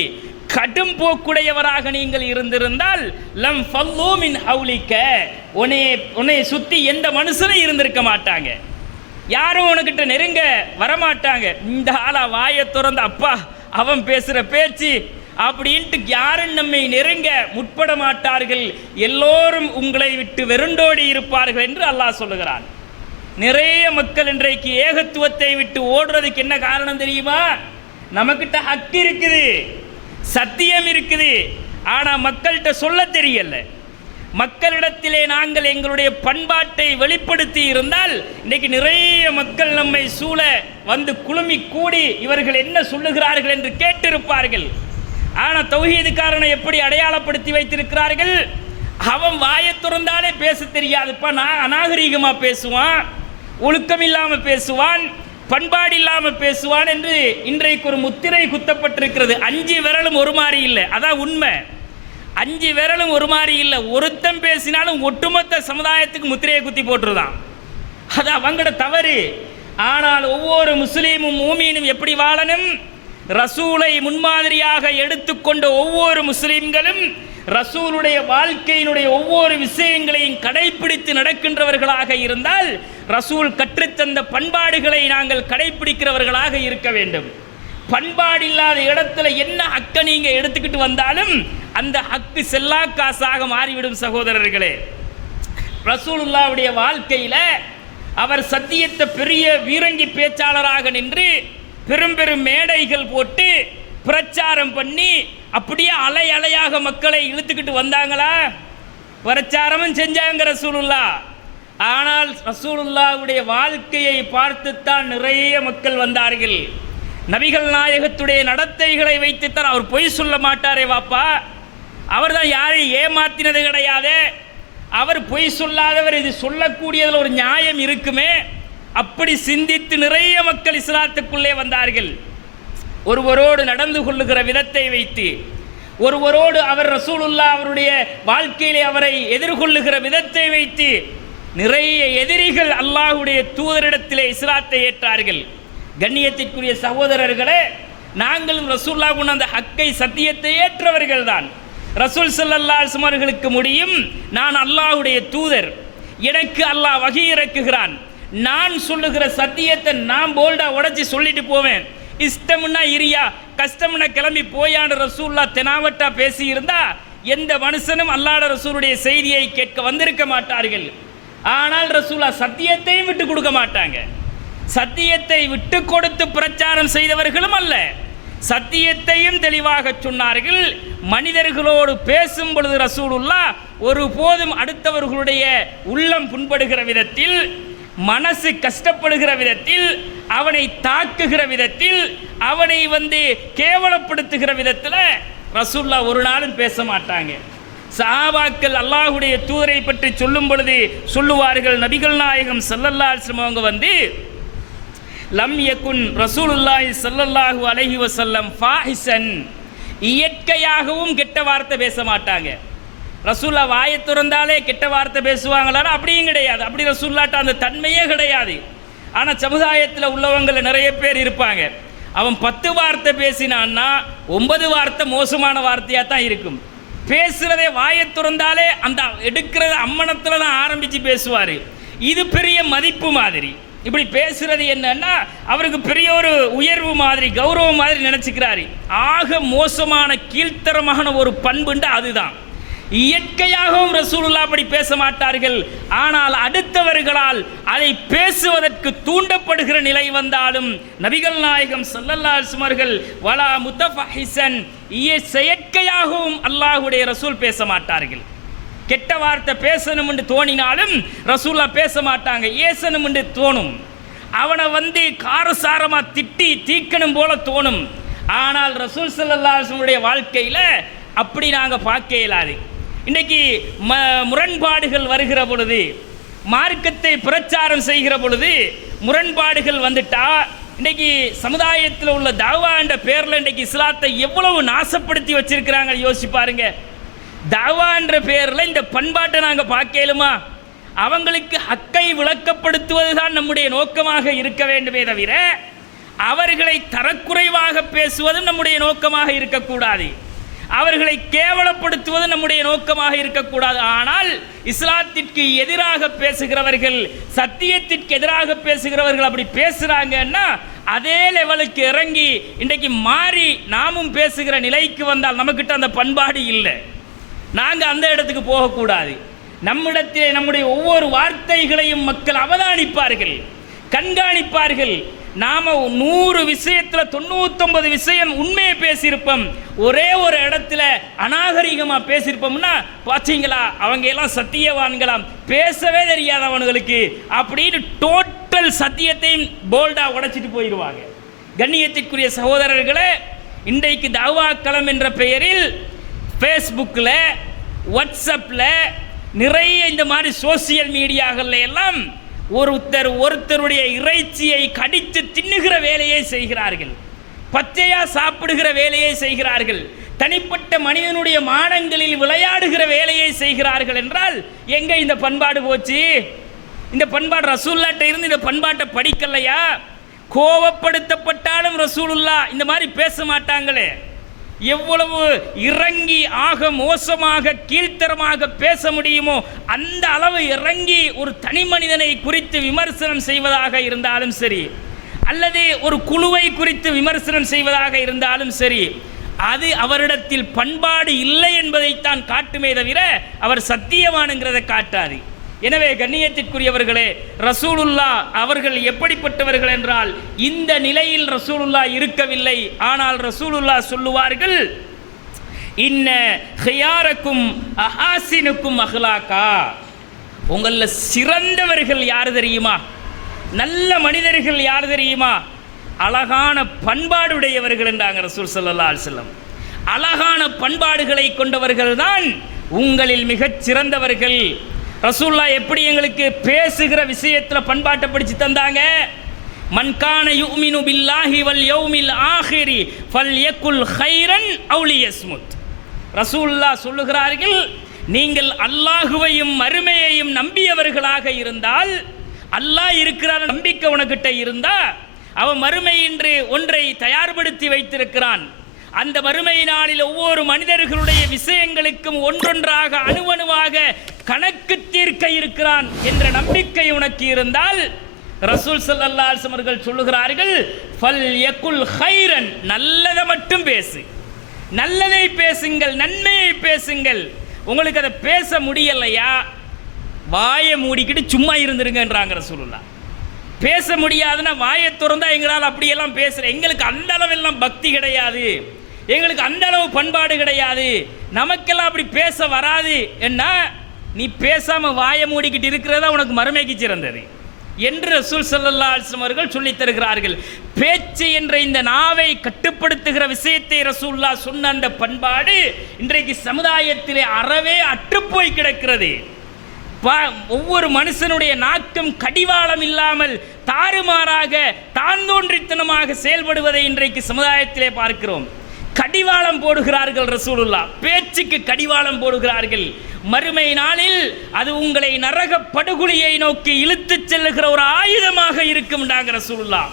கடும் போக்குடையவராக நீங்கள் இருந்திருந்தால், லம் ஃபல்லூ மின் ஹவுலிக்க, உன்னை சுற்றி எந்த மனுஷனும் இருந்திருக்க மாட்டாங்க, யாரும் உனக்கிட்ட நெருங்க வரமாட்டாங்க. இந்த ஆளா வாயை திறந்த அப்பா அவன் பேசுகிற பேச்சு அப்படின்ட்டு யாரும் நம்மை நெருங்க முற்பட மாட்டார்கள், எல்லோரும் உங்களை விட்டு வெருண்டோடி இருப்பார்கள் என்று அல்லாஹ் சொல்லுகிறான். நிறைய மக்கள் இன்றைக்கு ஏகத்துவத்தை விட்டு ஓடுறதுக்கு என்ன காரணம் தெரியுமா? நமக்கிட்ட ஹக்கு இருக்குது, சத்தியம் இருக்குது, ஆனால் மக்கள்கிட்ட சொல்ல தெரியல. மக்களிடத்திலே நாங்கள் எங்களுடைய பண்பாட்டை வெளிப்படுத்தி இருந்தால் இன்றைக்கு நிறைய மக்கள் நம்மை சூழ வந்து குழுமி கூடி இவர்கள் என்ன சொல்லுகிறார்கள் என்று கேட்டிருப்பார்கள். ஆனால் தௌஹீதுக்காரனை எப்படி அடையாளப்படுத்தி வைத்திருக்கிறார்கள்? அவன் வாயை திறந்தாலே பேச தெரியாதுப்பா, நான் அநாகரீகமாக பேசுவான், ஒழுக்கம் இல்லாமல் பேசுவான், பண்பாடு இல்லாமல் பேசுவான் என்று இன்றைக்கு ஒரு முத்திரை குத்தப்பட்டிருக்கிறது. 5 விரலும் ஒரு மாதிரி இல்லை, அதான் உண்மை. 5 விரலும் ஒரு மாதிரி இல்லை, ஒருத்தன் பேசினாலும் ஒட்டுமொத்த சமுதாயத்துக்கு முத்திரையை குத்தி போட்டுருதான். அது அவங்களோட தவறு. ஆனால் ஒவ்வொரு முஸ்லீமும் மூமீனும் எப்படி வாழணும்? ரசூலை முன்மாதிரியாக எடுத்துக்கொண்ட ஒவ்வொரு முஸ்லீம்களும் ரசூலுடைய வாழ்க்கையினுடைய ஒவ்வொரு விஷயங்களையும் கடைபிடித்து நடக்கின்றவர்களாக இருந்தால், ரசூல் கற்றுத்தந்த பண்பாடுகளை நாங்கள் கடைபிடிக்கிறவர்களாக இருக்க வேண்டும். பண்பாடு இல்லாத இடத்துல என்ன ஹக்கை நீங்கள் எடுத்துக்கிட்டு வந்தாலும் அந்த ஹக்கு செல்லா காசாக மாறிவிடும். சகோதரர்களே, ரசூலுல்லாவுடைய வாழ்க்கையில் அவர் சத்தியத்தை பெரிய வீரங்கி பேச்சாளராக நின்று பெரும் பெரும் மேடைகள் போட்டு பிரச்சாரம் பண்ணி அப்படியே அலை அலையாக மக்களை இழுத்துக்கிட்டு வந்தாங்களா? பிரச்சாரமும் செஞ்சாங்க ரசூலுல்லா. ஆனால் ரசூலுல்லாவுடைய வாழ்க்கையை பார்த்துத்தான் நிறைய மக்கள் வந்தார்கள். நபிகள் நாயகத்துடைய நடத்தைகளை வைத்துத்தான். அவர் பொய் சொல்ல மாட்டாரே வாப்பா, அவர் தான் யாரையும் ஏமாத்தினது கிடையாது. அவர் பொய் சொல்லாதவர், இது சொல்லக்கூடியதில் ஒரு நியாயம் இருக்குமே. அப்படி சிந்தித்து நிறைய மக்கள் இஸ்லாத்துக்குள்ளே வந்தார்கள். ஒருவரோடு நடந்து கொள்ளுகிற விதத்தை வைத்து, ஒருவரோடு அவர் ரசூலுல்லா அவருடைய வாழ்க்கையிலே அவரை எதிர்கொள்ளுகிற விதத்தை வைத்து நிறைய எதிரிகள் அல்லாஹ்வுடைய தூதரிடத்திலே இஸ்லாத்தை ஏற்றார்கள். கண்ணியத்திற்குரிய சகோதரர்களே, நாங்களும் ரசூலுல்லாஹ் கொண்ட அந்த ஹக்கை சத்தியத்தை ஏற்றவர்கள் தான். ரசூல் ஸல்லல்லாஹு அலைஹி வஸல்லம் அவர்களுக்கு முடியும், நான் அல்லாஹ்வுடைய தூதர், எனக்கு அல்லாஹ் வஹி இறக்குகிறான், நான் சொல்லுகிற சத்தியத்தை நான் போல்டா உடைச்சி சொல்லிட்டு போவேன். இஷ்டம்னா இரியா, கஷ்டம்னா கிளம்பி போயான்னு ரசூலுல்லாஹ் தெனாவட்டா பேசியிருந்தா எந்த மனுஷனும் அல்லாஹ்வுடைய ரசூலுடைய செய்தியை கேட்க வந்திருக்க மாட்டார்கள். ஆனால் ரசூலுல்லாஹ் சத்தியத்தையும் விட்டு கொடுக்க மாட்டாங்க. சத்தியத்தை விட்டு கொடுத்து பிரச்சாரம் செய்தவர்களும் அல்ல, சத்தியத்தையும் தெளிவாக சொன்னார்கள். மனிதர்களோடு பேசும் பொழுது ரசூலுல்லாஹ் ஒருபோதும் அடுத்தவர்களுடைய உள்ளம் புண்படுகிற விதத்தில், மனசு கஷ்டப்படுகிற விதத்தில், அவனை தாக்குகிற விதத்தில், அவனை கேவலப்படுத்துகிற விதத்தில் ரசூலுல்லாஹ் ஒரு நாளும் பேச மாட்டாங்க. சஹாபாக்கள் அல்லாஹ்வுடைய தூதரை பற்றி சொல்லும் பொழுது சொல்லுவார்கள், நபிகள் நாயகம் ஸல்லல்லாஹு அலைஹி வஸல்லம் அவங்க லம் யகுன் ரசூலுல்லாஹி ஸல்லல்லாஹு அலைஹி வஸல்லம் ஃபாஹிஸன், இயற்கையாகவும் கெட்ட வார்த்தை பேச மாட்டாங்க. ரசூல்லா வாயை திறந்தாலே கெட்ட வார்த்தை பேசுவாங்களான்னா அப்படியும் கிடையாது. அப்படி ரசூல்லாட்ட அந்த தன்மையே கிடையாது. ஆனால் சமுதாயத்தில் உள்ளவங்களில் நிறைய பேர் இருப்பாங்க, அவன் 10 வார்த்தை பேசினான்னா 9 வார்த்தை மோசமான வார்த்தையாக தான் இருக்கும். பேசுகிறதே வாயை திறந்தாலே அந்த எடுக்கிறத அம்மனத்தில் தான் ஆரம்பித்து பேசுவார். இது பெரிய மதிப்பு மாதிரி. இப்படி பேசுறது என்னன்னா அவருக்கு பெரிய ஒரு உயர்வு மாதிரி, கௌரவம் மாதிரி நினச்சிக்கிறாரு. ஆக மோசமான கீழ்த்தரமான ஒரு பண்புண்டு அதுதான். இயற்கையாகவும் ரசூலுல்லாஹ் அப்படி பேச மாட்டார்கள். ஆனால் அடுத்தவர்களால் அதை பேசுவதற்கு தூண்டப்படுகிற நிலை வந்தாலும் நபிகள் நாயகம் ஸல்லல்லாஹு அலைஹி வஸல்லம் அவர்கள் வலா முத்தஃபஹிஸன், செயற்கையாகவும் அல்லாஹ்வுடைய ரசூல் பேச மாட்டார்கள். கெட்ட வார்த்தை பேசணும் என்று தோணினாலும் ரசூலுல்லாஹ் பேச மாட்டாங்க. ஏசணும் என்று தோணும், அவனை காரசாரமாக திட்டி தீக்கணும் போல தோணும். ஆனால் ரசூல் ஸல்லல்லாஹு அலைஹி வஸல்லம் வாழ்க்கையில் அப்படி நாங்கள் பார்க்க இயலாது. இன்றைக்கு முரண்பாடுகள் வருகிற பொழுது, மார்க்கத்தை பிரச்சாரம் செய்கிற பொழுது முரண்பாடுகள் வந்துட்டா, இன்றைக்கி சமுதாயத்தில் உள்ள தாவா என்ற பேரில் இன்றைக்கு இஸ்லாத்தை எவ்வளவு நாசப்படுத்தி வச்சிருக்கிறாங்க யோசிச்சு பாருங்க. தாவா என்ற பேரில் இந்த பண்பாட்டை நாங்கள் பார்க்கலுமா? அவங்களுக்கு ஹக்கை விளக்கப்படுத்துவது தான் நம்முடைய நோக்கமாக இருக்க வேண்டுமே தவிர அவர்களை தரக்குறைவாக பேசுவதும் நம்முடைய நோக்கமாக இருக்கக்கூடாது, அவர்களை கேவலப்படுத்துவது நம்முடைய நோக்கமாக இருக்கக்கூடாது. ஆனால் இஸ்லாத்திற்கு எதிராக பேசுகிறவர்கள், சத்தியத்திற்கு எதிராக பேசுகிறவர்கள் அப்படி பேசுகிறாங்கன்னா அதே லெவலுக்கு இறங்கி இன்றைக்கு மாறி நாமும் பேசுகிற நிலைக்கு வந்தால் நமக்கிட்ட அந்த பண்பாடு இல்லை. நாங்கள் அந்த இடத்துக்கு போகக்கூடாது. நம்மிடத்திலே நம்முடைய ஒவ்வொரு வார்த்தைகளையும் மக்கள் அவதானிப்பார்கள், கண்காணிப்பார்கள். நாம் 100 விஷயத்தில் 99 விஷயம் உண்மையை பேசியிருப்போம், ஒரே ஒரு இடத்துல அநாகரிகமாக பேசியிருப்போம்னா பார்த்தீங்களா அவங்க எல்லாம் சத்தியவான்களாம், பேசவே தெரியாது அவனுங்களுக்கு அப்படின்னு டோட்டல் சத்தியத்தையும் போல்டாக உடைச்சிட்டு போயிடுவாங்க. கண்ணியத்திற்குரிய சகோதரர்களே, இன்றைக்கு தாவா களம் என்ற பெயரில் ஃபேஸ்புக்கில், வாட்ஸ்அப்பில், நிறைய இந்த மாதிரி சோசியல் மீடியாக்கள் எல்லாம் ஒருத்தருடைய இறைச்சியை கடித்து தின்னுகிற வேலையை செய்கிறார்கள், பச்சையா சாப்பிடுகிற வேலையை செய்கிறார்கள், தனிப்பட்ட மனிதனுடைய மானங்களில் விளையாடுகிற வேலையை செய்கிறார்கள். என்றால் எங்கே இந்த பண்பாடு போச்சு? இந்த பண்பாடு ரசூலுல்லாஹ்ட்ட இருந்து இந்த பண்பாட்டை படிக்கலையா? கோவப்படுத்தப்பட்டாலும் ரசூலுல்லாஹ் இந்த மாதிரி பேச மாட்டாங்களே. எவ்வளவு இறங்கி ஆக மோசமாக கீழ்த்தரமாக பேச முடியுமோ அந்த அளவு இறங்கி ஒரு தனி மனிதனை குறித்து விமர்சனம் செய்வதாக இருந்தாலும் சரி, அல்லது ஒரு குழுவை குறித்து விமர்சனம் செய்வதாக இருந்தாலும் சரி, அது அவரிடத்தில் பண்பாடு இல்லை என்பதைத்தான் காட்டுமே தவிர அவர் சத்தியவானுங்கிறதை காட்டாது. எனவே கண்ணியத்திற்குரியவர்களே, ரசூலுல்லா அவர்கள் எப்படிப்பட்டவர்கள் என்றால் இந்த நிலையில் ரசூலுல்லா இருக்கவில்லை. ஆனால் ரசூலுல்லா சொல்லுவார்கள், இன்ன ஹியாரக்கும் அஹாசினுக்கும் அஹ்லாக்கா, உங்களில் சிறந்தவர்கள் யார் தெரியுமா, நல்ல மனிதர்கள் யார் தெரியுமா, அழகான பண்பாடுடையவர்கள் என்றாங்க ரசூல் ஸல்லல்லாஹு அலைஹி வஸல்லம். அழகான பண்பாடுகளை கொண்டவர்கள் தான் உங்களில் மிகச் சிறந்தவர்கள். ரசூலுல்லாஹ் எப்படி எங்களுக்கு பேசுகிற விஷயத்தில் பண்பாட்டை படித்து தந்தாங்க. மன்கான யுமினு பில்லாஹி வல் யௌமில் ஆஹிரி ஃபல்யகுல் கைரன் அவு லியஸ்முத். ரசூலுல்லாஹ் சொல்லுகிறார்கள், நீங்கள் அல்லாஹுவையும் மறுமையையும் நம்பியவர்களாக இருந்தால், அல்லாஹ் இருக்கிறார் நம்பிக்கை உனக்கிட்ட இருந்தா, அவன் மறுமை என்று ஒன்றை தயார்படுத்தி வைத்திருக்கிறான். அந்த மறுமை நாளில் ஒவ்வொரு மனிதர்களுடைய விஷயங்களுக்கும் ஒன்றொன்றாக அணுவணுவாக கணக்கு தீர்க்க இருக்கிறான் என்ற நம்பிக்கை உனக்கு இருந்தால், ரசூல் ஸல்லல்லாஹு அலைஹி வஸல்லம் அவர்கள் சொல்லுகிறார்கள், ஃபல்யகுல் கைரன், நல்லதை மட்டும் பேசு, நல்லதை பேசுங்கள், நன்மையை பேசுங்கள். உங்களுக்கு அதை பேச முடியலையா, வாயை மூடிக்கிட்டு சும்மா இருந்துருங்கன்றாங்க ரசூலுல்லாஹ். பேச முடியாதுன்னா வாயை திறந்தா எங்களால் அப்படியெல்லாம் பேசுகிறேன், எங்களுக்கு அந்த அளவெல்லாம் பக்தி கிடையாது, எங்களுக்கு அந்த அளவு பண்பாடு கிடையாது, நமக்கெல்லாம் அப்படி பேச வராது என்ன, நீ பேசாமல் வாயை மூடிக்கிட்டு இருக்கிறதா உனக்கு மறுமைக்கு சிறந்தது என்று ரசூல் ஸல்லல்லாஹு அலைஹி வஸல்லம் அவர்கள் சொல்லித் தருகிறார்கள். பேச்சு என்ற இந்த நாவை கட்டுப்படுத்துகிற விஷயத்தை ரசூலுல்லாஹ் சொன்ன அந்த பண்பாடு இன்றைக்கு சமுதாயத்திலே அறவே அற்றுப்போய் கிடக்கிறது. ஒவ்வொரு மனுஷனுடைய நாக்கம் கடிவாளம் இல்லாமல் தாறுமாறாக தாந்தோன்றித்தனமாக செயல்படுவதை இன்றைக்கு சமுதாயத்திலே பார்க்கிறோம். கடிவாளம் போடுகிறார்கள் ரசூலுல்லாஹ், பேச்சுக்கு கடிவாளம் போடுகிறார்கள். மறுமை நாளில் அது உங்களை நரக படுகொலியை நோக்கி இழுத்துச் செல்லுகிற ஒரு ஆயுதமாக இருக்கும் ரசூலுல்லாஹ்.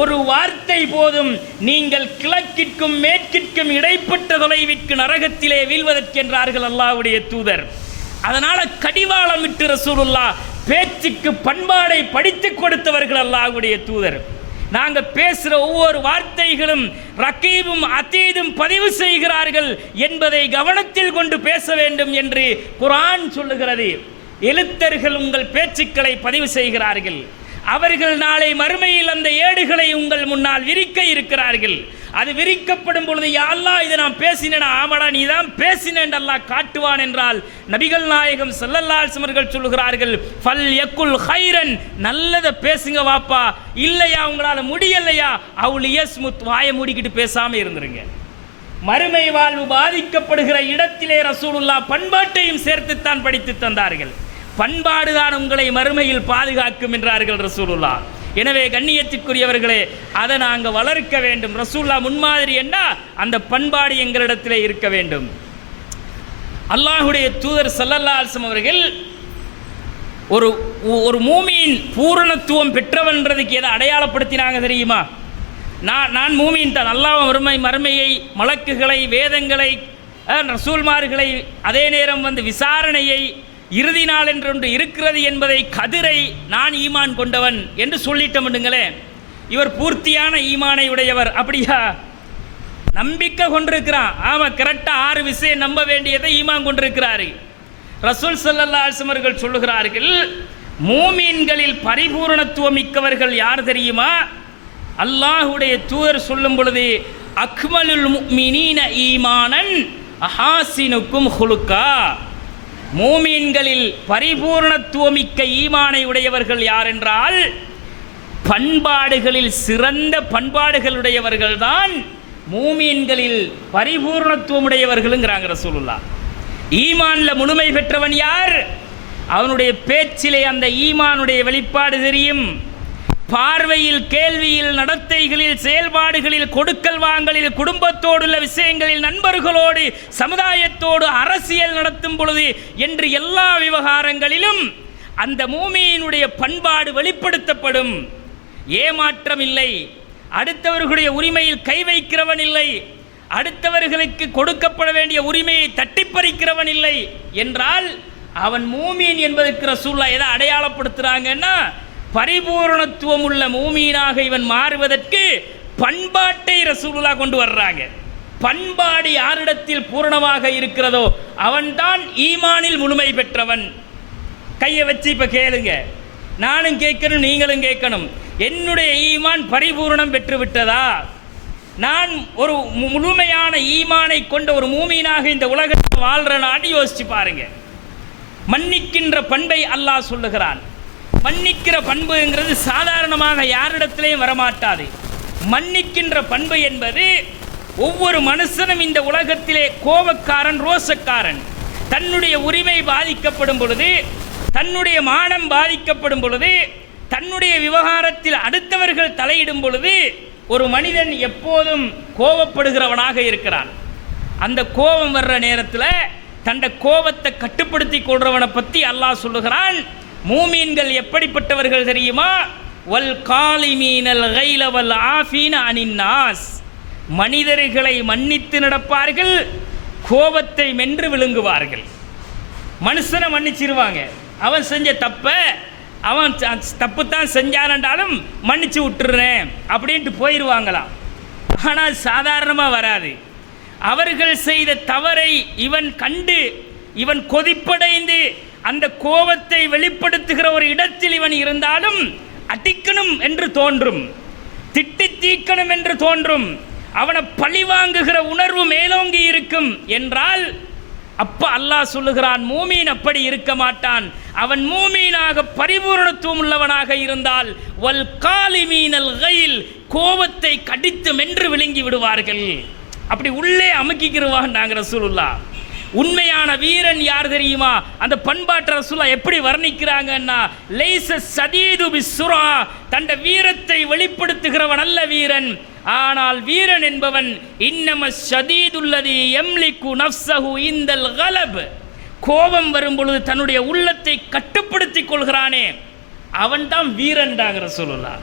ஒரு வார்த்தை போதும் நீங்கள் கிழக்கிற்கும் மேற்கிற்கும் இடைப்பட்ட தொலைவிற்கு நரகத்திலே வீழ்வதற்கென்றார்கள் அல்லாஹ்வுடைய தூதர். அதனால கடிவாளம் விட்டு ரசூலுல்லாஹ் பேச்சுக்கு பண்பாடை படித்து கொடுத்தவர்கள் அல்லாஹ்வுடைய தூதர். நாங்கள் பேசுகிற ஒவ்வொரு வார்த்தைகளும் ரகீபும் அதீதும் பதிவு செய்கிறார்கள் என்பதை கவனத்தில் கொண்டு பேச வேண்டும் என்று குர்ஆன் சொல்லுகிறது. எழுத்தர்கள் உங்கள் பேச்சுக்களை பதிவு செய்கிறார்கள். அவர்கள் நாளை மறுமையில் அந்த ஏடுகளை உங்கள் முன்னால் விரிக்க இருக்கிறார்கள். அது விரிக்கப்படும் பொழுது, யா அல்லாஹ், இதை நான் பேசினேன், ஆமாடா நீ தான் பேசினேன் அல்லாஹ் காட்டுவான் என்றால், நபிகள் நாயகம் ஸல்லல்லாஹு அலைஹி வஸல்லம் அவர்கள் சொல்லுகிறார்கள், ஃபல் யகுல் கைரன், நல்லதை பேசுங்க வாப்பா, இல்லையா உங்களால் முடியலையா அவு லியஸ்முத், வாயை மூடிக்கிட்டு பேசாமல் இருந்துருங்க. மறுமை வாழ்வு பாதிக்கப்படுகிற இடத்திலே ரசூலுல்லாஹ் பண்பாட்டையும் சேர்த்துத்தான் படித்து தந்தார்கள். பண்பாடுதான் உங்களை மறுமையில் பாதுகாக்கும் என்றார்கள் ரசூலுல்லாஹ். எனவே கண்ணியத்திற்குரியவர்களே, அதை நாங்கள் வளர்க்க வேண்டும். ரசூலுல்லாஹ் முன்மாதிரி என்ன, அந்த பண்பாடு எங்களிடத்திலே இருக்க வேண்டும். அல்லாஹ்வுடைய தூதர் ஸல்லல்லாஹு அலைஹி வஸல்லம் அவர்கள் ஒரு மூமின் பூரணத்துவம் பெற்றவன்றதுக்கு எதை அடையாளப்படுத்தினாங்க தெரியுமா? நான் மூமின் தான், அல்லாஹ் மறுமையை, மலக்குகளை, வேதங்களை, ரசூல்மார்களை, அதே நேரம் விசாரணையை, இறுதி நாள் என்று ஒன்று இருக்கிறது என்பதை, கதிரை நான் ஈமான் கொண்டவன் என்று சொல்லிட்டோம்னுங்களே, இவர் பூர்த்தியான ஈமானை உடையவர். அப்படியா? நம்பிக்கை கொண்டிருக்கிறான். ஆமாம், கரெக்டாக 6 விஷயம் நம்ப வேண்டியதை ஈமான் கொண்டிருக்கிறாரு. ரசூல் ஸல்லல்லாஹு அலைஹி வஸல்லம் அவர்கள் சொல்லுகிறார்கள், மூமீன்களில் பரிபூரணத்துவம் மிக்கவர்கள் யார் தெரியுமா? அல்லாஹ்வுடைய தூதர் சொல்லும் பொழுது, அக்மலுல் முஃமினீன ஈமானன் அஹாசினுக்கும் ஹுலுக்கா, மூமீன்களில் பரிபூர்ணத்துவமிக்க ஈமானை உடையவர்கள் யார் என்றால், பண்பாடுகளில் சிறந்த பண்பாடுகளுடையவர்கள் தான் மூமீன்களில் பரிபூர்ணத்துவமுடையவர்கள்ங்கிறாங்க ரசூலுல்லாஹ். ஈமான்ல முழுமை பெற்றவன் யார்? அவனுடைய பேச்சிலே அந்த ஈமானுடைய வெளிப்பாடு தெரியும். பார்வையில், கேள்வியில், நடத்தைகளில், செயல்பாடுகளில், கொடுக்கல் வாங்கலில், குடும்பத்தோடுள்ள விஷயங்களில், நண்பர்களோடு, சமுதாயத்தோடு, அரசியல் நடத்தும் பொழுது என்று எல்லா விவகாரங்களிலும் அந்த மூமியினுடைய பண்பாடு வெளிப்படுத்தப்படும். ஏமாற்றம் இல்லை, அடுத்தவர்களுடைய உரிமையில் கை வைக்கிறவன் இல்லை, அடுத்தவர்களுக்கு கொடுக்கப்பட வேண்டிய உரிமையை தட்டிப்பறிக்கிறவன் இல்லை என்றால் அவன் மூமீன் என்பதற்கு ரசூலுல்லாஹ் எதை அடையாளப்படுத்துறாங்கன்னா, பரிபூரணத்துவம் உள்ள மூமீனாக இவன் மாறுவதற்கு பண்பாட்டை ரசூலுல்லாஹ் கொண்டு வர்றாங்க. பண்பாடு யாரிடத்தில் பூரணமாக இருக்கிறதோ அவன்தான் ஈமானில் முழுமை பெற்றவன். கையை வச்சு இப்போ கேளுங்க, நானும் கேட்கணும் நீங்களும் கேட்கணும். என்னுடைய ஈமான் பரிபூரணம் பெற்று விட்டதா? நான் ஒரு முழுமையான ஈமானை கொண்ட ஒரு மூமீனாக இந்த உலகத்தில் வாழ்றேனான்னு யோசிச்சு பாருங்க. மன்னிக்கின்ற பண்பை அல்லாஹ் சொல்லுகிறான். மன்னிக்கிற பண்புங்கிறது சாதாரணமாக யாரிடத்திலையும் வரமாட்டாது. மன்னிக்கின்ற பண்பு என்பது ஒவ்வொரு மனுஷனும் இந்த உலகத்திலே கோபக்காரன், ரோசக்காரன். தன்னுடைய உரிமை பாதிக்கப்படும் பொழுது, தன்னுடைய மானம் பாதிக்கப்படும் பொழுது, தன்னுடைய விவகாரத்தில் அடுத்தவர்கள் தலையிடும் பொழுது ஒரு மனிதன் எப்போதும் கோபப்படுகிறவனாக இருக்கிறான். அந்த கோபம் வர்ற நேரத்தில் தன்னை கோபத்தை கட்டுப்படுத்தி கொள்றவனை பற்றி அல்லாஹ் சொல்லுகிறான். மூமீன்கள் எப்படிப்பட்டவர்கள் தெரியுமா? வல் காலிமீனல் கைல வல் ஆஃபீன அனின் நாஸ். மனிதர்களை மன்னித்து நடப்பார்கள், கோபத்தை மென்று விழுங்குவார்கள். மனுஷனை மன்னிச்சிருவாங்க, அவன் செஞ்ச தப்பை அவன் தப்பு தான் செஞ்சானண்டாலும் மன்னிச்சு விட்டுறேன் அப்படின்ட்டு போயிடுவாங்களாம். ஆனால் சாதாரணமாக வராது. அவர்கள் செய்த தவறை இவன் கண்டு இவன் கொதிப்படைந்து அந்த கோபத்தை வெளிப்படுத்துகிற ஒரு இடத்தில் இவன் இருந்தாலும் அடிக்கணும் என்று தோன்றும், திட்டி தீக்கணும் என்று தோன்றும், அவனை பழிவாங்குகிற உணர்வு மேலோங்கி இருக்கும் என்றால் அப்ப அல்லாஹ் சொல்லுகிறான், மூமீன் அப்படி இருக்க மாட்டான். அவன் மூமீனாக பரிபூரணத்துவம் உள்ளவனாக இருந்தால் வல் காலிமீனல் கைல், கோபத்தை கடித்து மென்று விழுங்கி விடுவார்கள். அப்படி உள்ளே அமுக்கிக்கிறவாங்க ரசூலுல்லாஹ். உண்மையான வீரன் யார் தெரியுமா? அந்த பண்பாட்டு ரசூலுல்லாஹ் எப்படி வர்ணிக்கிறாங்கன்னா, லைஸ ஸதீது பிஸ்ஸுரா, தன் வீரத்தை வெளிப்படுத்துகிறவன் அல்ல வீரன். ஆனால் வீரன் என்பவன் இன்னம ஷதீதுல்லதி யம்லிகு நஃப்ஸஹு இந்தல் கலப், கோபம் வரும் பொழுது தன்னுடைய உள்ளத்தை கட்டுப்படுத்திக் கொள்கிறானே அவன்தான் வீரன் தாங்க ரசூலுல்லாஹ்.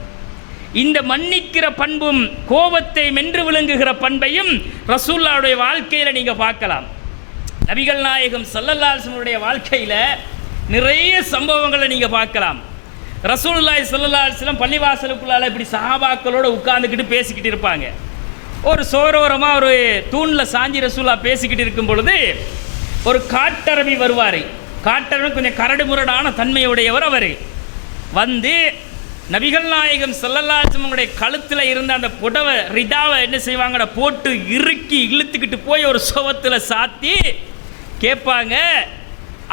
இந்த மன்னிக்கிற பண்பும் கோபத்தை மென்று விழுங்குகிற பண்பையும் ரசூலுல்லாஹ்வுடைய வாழ்க்கையில் நீங்க பார்க்கலாம். நபிகள் நாயகம் ஸல்லல்லாஹு அலைஹி வஸல்லம் வாழ்க்கையில் நிறைய சம்பவங்களை நீங்க பார்க்கலாம். ரசூலுல்லாஹி ஸல்லல்லாஹு அலைஹி வஸல்லம் பள்ளிவாசலுக்குள்ளால இப்படி சஹாபாக்களோடு உட்கார்ந்துக்கிட்டு பேசிக்கிட்டு இருப்பாங்க. ஒரு சோரோரமாக ஒரு தூணில் சாஞ்சி ரசூலுல்லாஹ் பேசிக்கிட்டு இருக்கும் பொழுது ஒரு காட்டரபி வருவார். காட்டரபி கொஞ்சம் கரடு முரடான தன்மையுடையவர். அவர் வந்து நபிகள் நாயகம் ஸல்லல்லாஹு அலைஹி வஸல்லம் கழுத்தில் இருந்த அந்த புடவை ரிதாவை என்ன செய்வாங்கட போட்டு இறுக்கி இழுத்துக்கிட்டு போய் ஒரு சுவத்தில் சாத்தி கேட்பாங்க,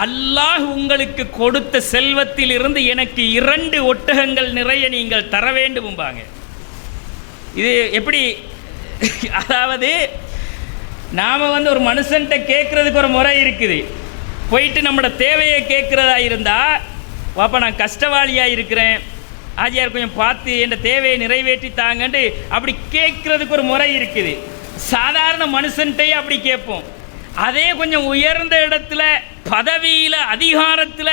அல்லாஹ் உங்களுக்கு கொடுத்த செல்வத்தில் இருந்து எனக்கு 2 ஒட்டகங்கள் நிறைய நீங்கள் தர வேண்டும்பாங்க. இது எப்படி? அதாவது நாம் ஒரு மனுஷன்கிட்ட கேட்குறதுக்கு ஒரு முறை இருக்குது. போயிட்டு நம்மளோட தேவையை கேட்குறதா இருந்தால், வாப்பா நான் கஷ்டவாளியாக இருக்கிறேன், ஆஜியார் கொஞ்சம் பார்த்து என் தேவையை நிறைவேற்றி தாங்கன்ட்டு அப்படி கேட்குறதுக்கு ஒரு முறை இருக்குது. சாதாரண மனுஷன்கிட்டையே அப்படி கேட்போம். அதே கொஞ்சம் உயர்ந்த இடத்துல, பதவியில், அதிகாரத்தில்,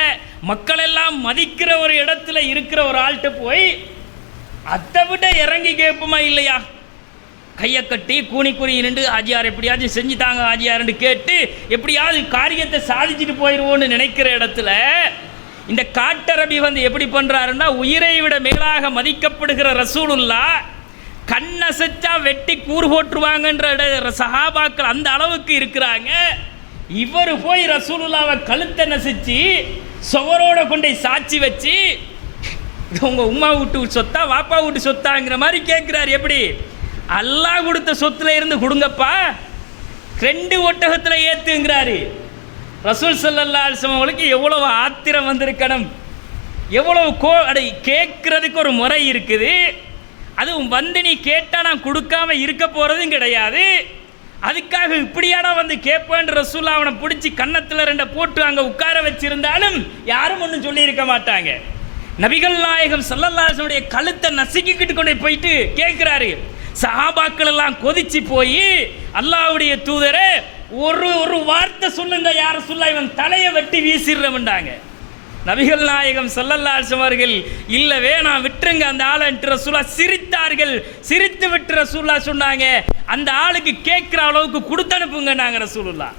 மக்கள் எல்லாம் மதிக்கிற ஒரு இடத்துல இருக்கிற ஒரு ஆள்கிட்ட போய் அதை விட இறங்கி கேட்போமா இல்லையா? கையை கட்டி கூனி குறி நின்று ஆஜியார் எப்படியாச்சும் செஞ்சு தாங்க ஆஜியார்னு கேட்டு எப்படியாவது காரியத்தை சாதிச்சுட்டு போயிடுவோன்னு நினைக்கிற இடத்துல இந்த காட்டரபி எப்படி பண்ணுறாருன்னா, உயிரை விட மேலாக மதிக்கப்படுகிற ரசூலுல்லாஹ் கண்ணசைச்சா வெட்டி கூறு போட்டுருவாங்கன்ற சஹாபாக்கள் அந்த அளவுக்கு இருக்கிறாங்க. இவர் போய் ரசூலுல்லாவை கழுத்தை நசிச்சு சுவரோட கொண்டை சாட்சி வச்சு உங்கள் உமா வீட்டு சொத்தா வாப்பா வீட்டு சொத்தாங்கிற மாதிரி கேட்குறாரு. எப்படி? அல்லாஹ் கொடுத்த சொத்துல இருந்து கொடுங்கப்பா, 2 ஒட்டகத்தில் ஏற்றுங்கிறாரு. ரசூல் ஸல்லல்லாஹு அலைஹி வஸல்லம் அவங்களுக்கு எவ்வளவு ஆத்திரம் வந்திருக்கணும், எவ்வளவு கேட்கறதுக்கு ஒரு முறை இருக்குது. அதுவும் நீ கேட்டால் நான் கொடுக்காம இருக்க போகிறதும் கிடையாது. அதுக்காக இப்படியாடா கேட்பேன் ரசூல் அவனை பிடிச்சி கன்னத்தில் 2 போட்டு அங்கே உட்கார வச்சிருந்தாலும் யாரும் ஒன்றும் சொல்லியிருக்க மாட்டாங்க. நபிகள் நாயகம் ஸல்லல்லாஹு அலைஹி வஸல்லம் கழுத்தை நசுக்கிக்கிட்டு கொண்டு போயிட்டு கேட்குறாரு. சஹாபாக்கள் எல்லாம் கொதிச்சு போய், அல்லாஹ்வுடைய தூதரே ஒரு வார்த்தை சொல்லுங்க யார சொல்ல, இவன் தலையை வெட்டி வீசிடுறவன்டாங்க. நபிகள் நாயகம் ஸல்லல்லாஹு அலைஹி வஸல்லம் அவர்கள் இல்ல வேணாம் விட்டுருங்க அந்த ஆளை ரசூலுல்லாஹ் சிரித்தார்கள். சிரித்து விட்டு ரசூலுல்லாஹ் சொன்னாங்க, அந்த ஆளுக்கு கேட்குற அளவுக்கு கொடுத்து அனுப்புங்க. நாங்கள் ரசூலுல்லாஹ்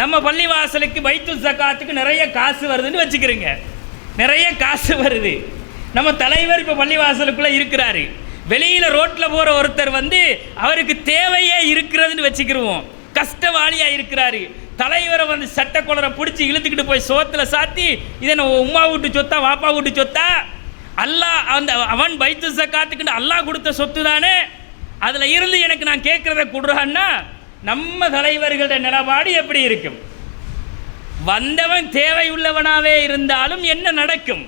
நம்ம பள்ளிவாசலுக்கு பைத்துல் ஸகாத்துக்கு நிறைய காசு வருதுன்னு வச்சுக்கிறோங்க, நிறைய காசு வருது. நம்ம தலைவர் இப்போ பள்ளிவாசலுக்குள்ளே இருக்கிறாரு. வெளியில் ரோட்டில் போகிற ஒருத்தர் அவருக்கு தேவையே இருக்கிறதுன்னு வச்சுக்கிருவோம், கஷ்டவாளியாக இருக்கிறாரு. தலைவரை வந்து சட்டை கொளரை பிடிச்சி இழுத்துக்கிட்டு போய் சோத்தில் சாத்தி இதை நான் உமா வீட்டு சொத்தா வாப்பா வீட்டு சொத்தா, அல்லாஹ் அவன் பைத்து ஜக்காத்துக்கிட்டு அல்லாஹ் கொடுத்த சொத்து தானே, அதில் இருந்து எனக்கு நான் கேட்குறத கொடுறான்னா நம்ம தலைவர்களோட நிலப்பாடு எப்படி இருக்கும்? வந்தவன் தேவையுள்ளவனாவே இருந்தாலும் என்ன நடக்கும்?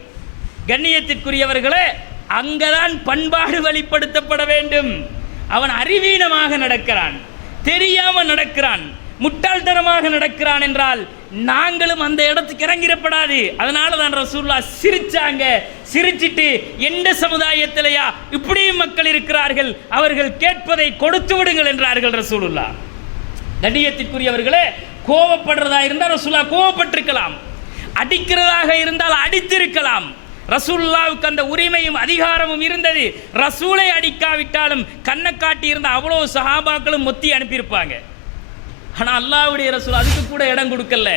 கண்ணியத்திற்குரியவர்களே, அங்கதான் பண்பாடு வெளிப்படுத்தப்பட வேண்டும். அவன் அறிவீனமாக நடக்கிறான், தெரியாம நடக்கிறான், முட்டாள்தனமாக நடக்கிறான் என்றால் நாங்களும் அந்த இடத்துக்கு இறங்கிடப்படாது. அதனால தான் ரசூலுல்லாஹ் சிரிச்சாங்க. சிரிச்சிட்டு எந்த சமுதாயத்திலேயா இப்படியும் மக்கள் இருக்கிறார்கள், அவர்கள் கேட்பதை கொடுத்து விடுங்கள் என்றார்கள் ரசூலுல்லாஹ். கண்ணியத்திற்குரியவர்களே, கோபப்படுறதா இருந்தால் ரசூலுல்லாஹ் கோபப்பட்டிருக்கலாம், அடிக்கிறதாக இருந்தால் அடித்திருக்கலாம். ரசூலுல்லாஹ்வுக்கு அந்த உரிமையும் அதிகாரமும் இருந்தது. ரசூலை அடிக்காவிட்டாலும் கண்ணை காட்டி இருந்த அவ்வளோ சஹாபாக்களும் மொத்தி அனுப்பியிருப்பாங்க. ஆனால் அல்லாஹ்வுடைய ரசூல் அதுக்கு கூட இடம் கொடுக்கல.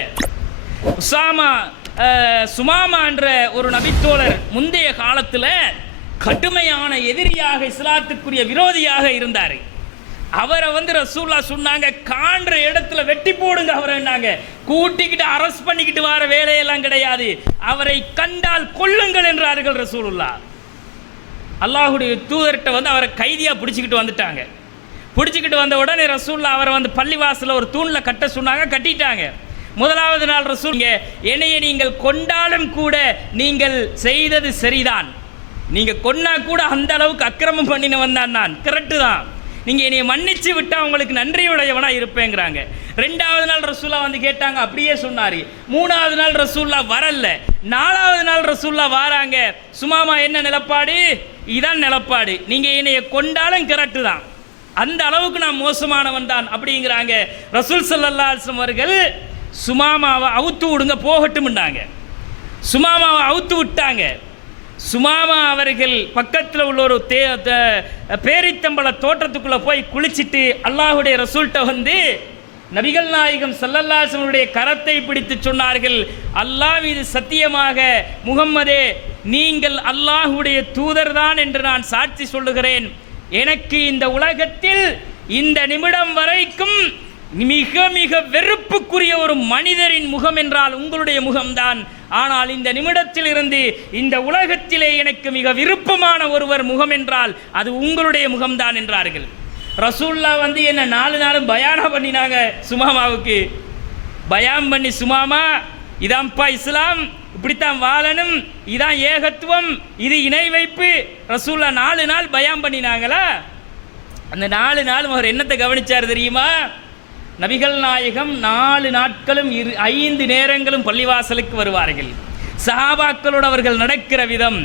சுமாமா என்ற ஒரு நபித்தோழர் முந்தைய காலத்தில் கடுமையான எதிரியாக, இஸ்லாத்துக்குரிய விரோதியாக இருந்தார். அவரை வந்து ரசூலுல்லாஹ் சொன்னாங்க, காண்ற இடத்துல வெட்டி போடுங்க அவரை. கூட்டிக்கிட்டு அரெஸ்ட் பண்ணிக்கிட்டு வர வேலையெல்லாம் கிடையாது, அவரை கண்டால் கொல்லுங்கள் என்றார்கள் ரசூலுல்லாஹ். அல்லாஹ்வுடைய தூதர்கிட்ட வந்து அவரை கைதியா பிடிச்சிக்கிட்டு வந்துட்டாங்க. பிடிச்சிக்கிட்டு வந்த உடனே ரசூலுல்லாஹ் அவரை வந்து பள்ளிவாசல ஒரு தூணில் கட்ட சொன்னாங்க. கட்டிட்டாங்க. முதலாவது நாள் ரசூல், என்னைய நீங்கள் கொண்டாலும் கூட நீங்கள் செய்தது சரிதான், நீங்க கொன்னா கூட அந்த அளவுக்கு அக்கிரமம் பண்ணின வந்தான் நான், கரெக்டு தான், நீங்க என்னைய மன்னிச்சு விட்டா உங்களுக்கு நன்றியுடையவனா இருப்பேங்கிறாங்க. ரெண்டாவது நாள் ரசூலுல்லாஹ் வந்து கேட்டாங்க, அப்படியே சொன்னாரு. மூணாவது நாள் ரசூலுல்லாஹ் வரல. நாலாவது நாள் ரசூலுல்லாஹ் வாராங்க. சுமாமா என்ன நிலப்பாடு? இதான் நிலப்பாடு, நீங்க என்னைய கொண்டாலும் கரெக்டு தான், அந்த அளவுக்கு நான் மோசமானவன் தான் அப்படிங்கிறாங்க. ரசூல் ஸல்லல்லாஹு அலைஹி வஸல்லம் அவர்கள் சுமாமாவை அவுத்து விடுங்க போகட்டும்னாங்க. சுமாமாவை அவுத்து விட்டாங்க. சுமாமா அவர்கள் பக்கத்தில் உள்ள ஒரு பேரித்தம்பள தோட்டத்துக்குள்ளே போய் குளிச்சுட்டு அல்லாஹுடைய ரசூல்கிட்ட வந்து நபிகள் நாயகம் ஸல்லல்லாஹு அலைஹி வஸல்லம் கரத்தை பிடித்து சொன்னார்கள், அல்லாஹ் மீது சத்தியமாக முகம்மதே, நீங்கள் அல்லாஹுடைய தூதர் தான் என்று நான் சாட்சி சொல்லுகிறேன். எனக்கு இந்த உலகத்தில் இந்த நிமிடம் வரைக்கும் மிக மிக வெறுப்புக்குரிய ஒரு மனிதரின் முகம் என்றால் உங்களுடைய முகம்தான். ஆனால் இந்த நிமிடத்தில் இருந்து இந்த உலகத்திலே எனக்கு மிக விருப்பமான ஒருவர் முகம் என்றால் அது உங்களுடைய முகம்தான் என்றார்கள். ரசூலுல்லாஹ் வந்து என்ன 4 நாளும் பயானா பண்ணினாங்க சுமாமாவுக்கு. பயான் பண்ணி, சுமாமா இதான்ப்பா இஸ்லாம், இப்படித்தான் வாழணும், இதான் ஏகத்துவம், இது இணை வைப்பு. ரசூலுல்லாஹ் 4 நாள் பயான் பண்ணினாங்களா? அந்த 4 நாளும் அவர் என்னத்தை கவனிச்சார் தெரியுமா? நபிகள் நாயகம் 4 நாட்களும் 5 நேரங்களும் பள்ளிவாசலுக்கு வருவார்கள். சஹாபாக்களோடு அவர்கள் நடக்கிற விதம்,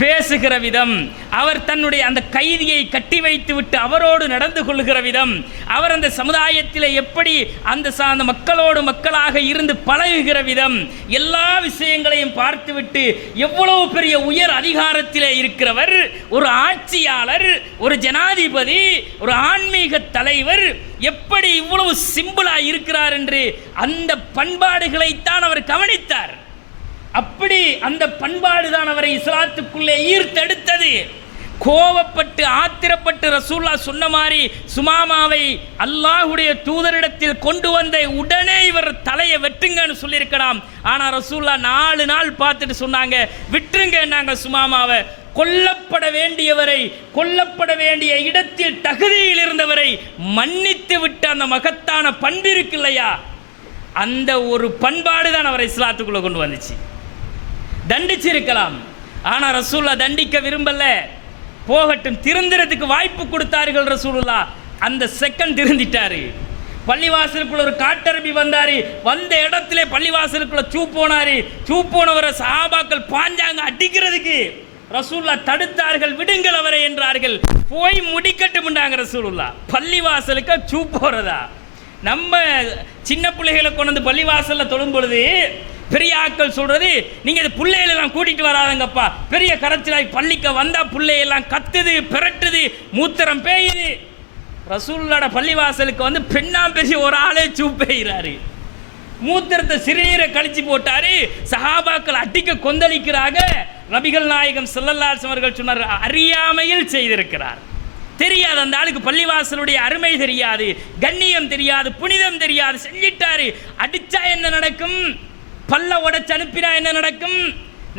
பேசுகிற விதம், அவர் தன்னுடைய அந்த கைதியை கட்டி வைத்து விட்டு அவரோடு நடந்து கொள்ளுகிற விதம், அவர் அந்த சமுதாயத்தில் எப்படி அந்த மக்களோடு மக்களாக இருந்து பழகுகிற விதம், எல்லா விஷயங்களையும் பார்த்துவிட்டு எவ்வளவு பெரிய உயர் அதிகாரத்தில் இருக்கிறவர், ஒரு ஆட்சியாளர், ஒரு ஜனாதிபதி, ஒரு ஆன்மீக தலைவர் எப்படி இவ்வளவு சிம்பிளா இருக்கிறார் என்று அந்த பண்பாடுகளைத்தான் அவர் கவனித்தார். அப்படி அந்த பண்பாடு தான் அவரை இஸ்லாத்துக்குள்ளே ஈர்த்தெடுத்தது. கோபப்பட்டு ஆத்திரப்பட்டு ரசூலுல்லாஹ் சொன்ன மாதிரி சுமாமாவை அல்லாஹ்வுடைய தூதரிடத்தில் கொண்டு வந்த உடனே இவர் தலையை வெட்டுங்கன்னு சொல்லியிருக்கலாம். ஆனால் ரசூலுல்லாஹ் 4 நாள் பார்த்துட்டு சொன்னாங்க, விட்டுருங்க நாங்கள் சுமாமாவை. கொல்லப்பட வேண்டியவரை, கொல்லப்பட வேண்டிய இடத்தில் தகுதியில் இருந்தவரை மன்னித்து விட்ட அந்த மகத்தான பண்பு இருக்கு இல்லையா, அந்த ஒரு பண்பாடு தான் அவரை இஸ்லாத்துக்குள்ளே கொண்டு வந்துச்சு. தண்டிச்சிருக்கலாம், ஆனால் ரசூலுல்லாஹ் தண்டிக்க விரும்பல. போகட்டும், திருந்துறதுக்கு வாய்ப்பு கொடுத்தார்கள் ரசூலுல்லாஹ். அந்த செகண்ட் திருந்திட்டாரு. பள்ளிவாசலுக்குள்ள ஒரு காட்டரபி வந்தாரு. வந்த இடத்துல பள்ளிவாசலுக்குள்ள போனாரு. போனவரை சஹாபாக்கள் பாஞ்சாங்க அடிக்கிறதுக்கு. ரசூலுல்லாஹ் தடுத்தார்கள், விடுங்கள் அவரை என்றார்கள். போய் முடிக்கட்டும்ன்றாங்க ரசூலுல்லாஹ். பள்ளிவாசலுக்கு போறதா? நம்ம சின்ன பிள்ளைகளை கொண்டு வந்து பள்ளிவாசலில் தொழும் பொழுது பெரிய ஆட்கள் சொல்றது, நீங்க இந்த பிள்ளைகளெல்லாம் கூட்டிட்டு வராதங்கப்பா, பெரிய கரைச்சலாய் பள்ளிக்கு வந்தா பிள்ளையெல்லாம் கத்துது, பிரட்டுது, மூத்திரம் பேயுது. ரசூலுல்லாஹ் பள்ளிவாசலுக்கு வந்து பெண்ணா பெரிய ஒரு ஆளே பெய்கிறாரு. மூத்திரத்தை சிறிய கழிச்சு போட்டாரு. சஹாபாக்கள் அடிக்க கொந்தளிக்கிறாங்க. நபிகள் நாயகம் ஸல்லல்லாஹு அலைஹி வஸல்லம் அவர்கள் சொன்னார், அறியாமையில் செய்திருக்கிறார். தெரியாது. அந்த ஆளுக்கு பள்ளிவாசலுடைய அருமை தெரியாது, கண்ணியம் தெரியாது, புனிதம் தெரியாது. செஞ்சிட்டாரு. அடிச்சா என்ன நடக்கும்? பல்ல உடைச்சு அனுப்பினா என்ன நடக்கும்?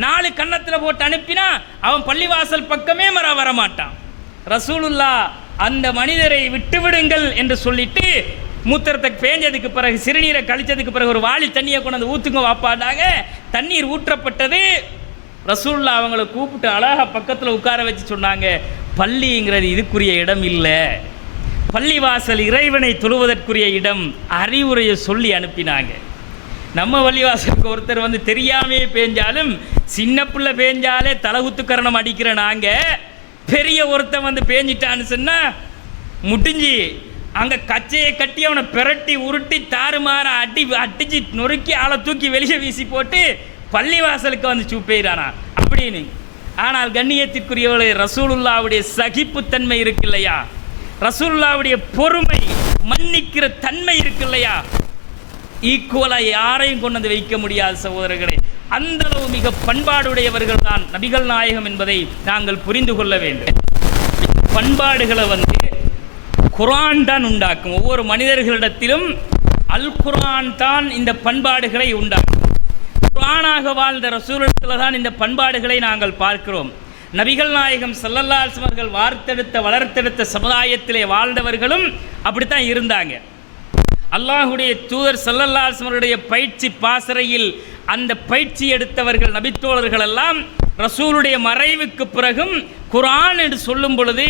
4 கன்னத்தில் போட்டு அனுப்பினா அவன் பள்ளிவாசல் பக்கமே வரமாட்டான். ரசூலுல்லாஹ் அந்த மனிதரை விட்டுவிடுங்கள் என்று சொல்லிட்டு மூத்திரத்தை பேஞ்சதுக்கு பிறகு, சிறுநீரை கழிச்சதுக்கு பிறகு ஒரு வாளி தண்ணியை கொண்டு வந்து ஊற்றுங்க வாப்பாட்டாங்க. தண்ணீர் ஊற்றப்பட்டது. ரசூலுல்லாஹ் அவங்கள கூப்பிட்டு அழகா பக்கத்தில் உட்கார வச்சு சொன்னாங்க, பள்ளிங்கிறது இதுக்குரிய இடம் இல்லை, பள்ளிவாசல் இறைவனை தொழுவதற்குரிய இடம். அறிவுரையை சொல்லி அனுப்பினாங்க. நம்ம பள்ளிவாசலுக்கு ஒருத்தர் வந்து தெரியாமே பேஞ்சாலும், சின்ன பிள்ளை பேஞ்சாலே தலகுத்துக்கரணம் அடிக்கிற நாங்கள், பெரிய ஒருத்தன் வந்து பேஞ்சிட்டான்னு சொன்னால் முடிஞ்சு அங்கே கச்சையை கட்டி அவனை பிரட்டி உருட்டி தாறுமாற அடிச்சு நொறுக்கி ஆளை தூக்கி வெளியே வீசி போட்டு பள்ளிவாசலுக்கு வந்து சூப்பெய்றானா அப்படின்னு. ஆனால் கண்ணியத்திற்குரியவளே, ரசூலுல்லாவுடைய சகிப்புத்தன்மை இருக்கு இல்லையா, ரசூலுல்லாவுடைய பொறுமை, மன்னிக்கிற தன்மை இருக்கு இல்லையா, ஈக்குவலாக யாரையும் கொண்டு வந்து வைக்க முடியாது சகோதரர்களே. அந்த அளவு மிக பண்பாடுடையவர்கள் தான் நபிகள் நாயகம் என்பதை நாங்கள் புரிந்து கொள்ள வேண்டும். பண்பாடுகளை வந்து குர்ஆன் தான் உண்டாக்கும். ஒவ்வொரு மனிதர்களிடத்திலும் அல் குர்ஆன் தான் இந்த பண்பாடுகளை உண்டாக்கும். குர்ஆனாக வாழ்ந்த ரசூலுல்லாஹ் தான் இந்த பண்பாடுகளை நாங்கள் பார்க்கிறோம். நபிகள் நாயகம் ஸல்லல்லாஹு அலைஹி வஸல்லம் அவர்கள் வளர்த்தெடுத்த சமுதாயத்திலே வாழ்ந்தவர்களும் அப்படித்தான் இருந்தாங்க. அல்லாஹுடைய தூதர் ஸல்லல்லாஹு அலைஹி வஸல்லம் அவருடைய பயிற்சி பாசறையில் அந்த பயிற்சி எடுத்தவர்கள் நபித்தோழர்கள் எல்லாம் ரசூலுடைய மறைவுக்கு பிறகும் குர்ஆன் என்று சொல்லும் பொழுது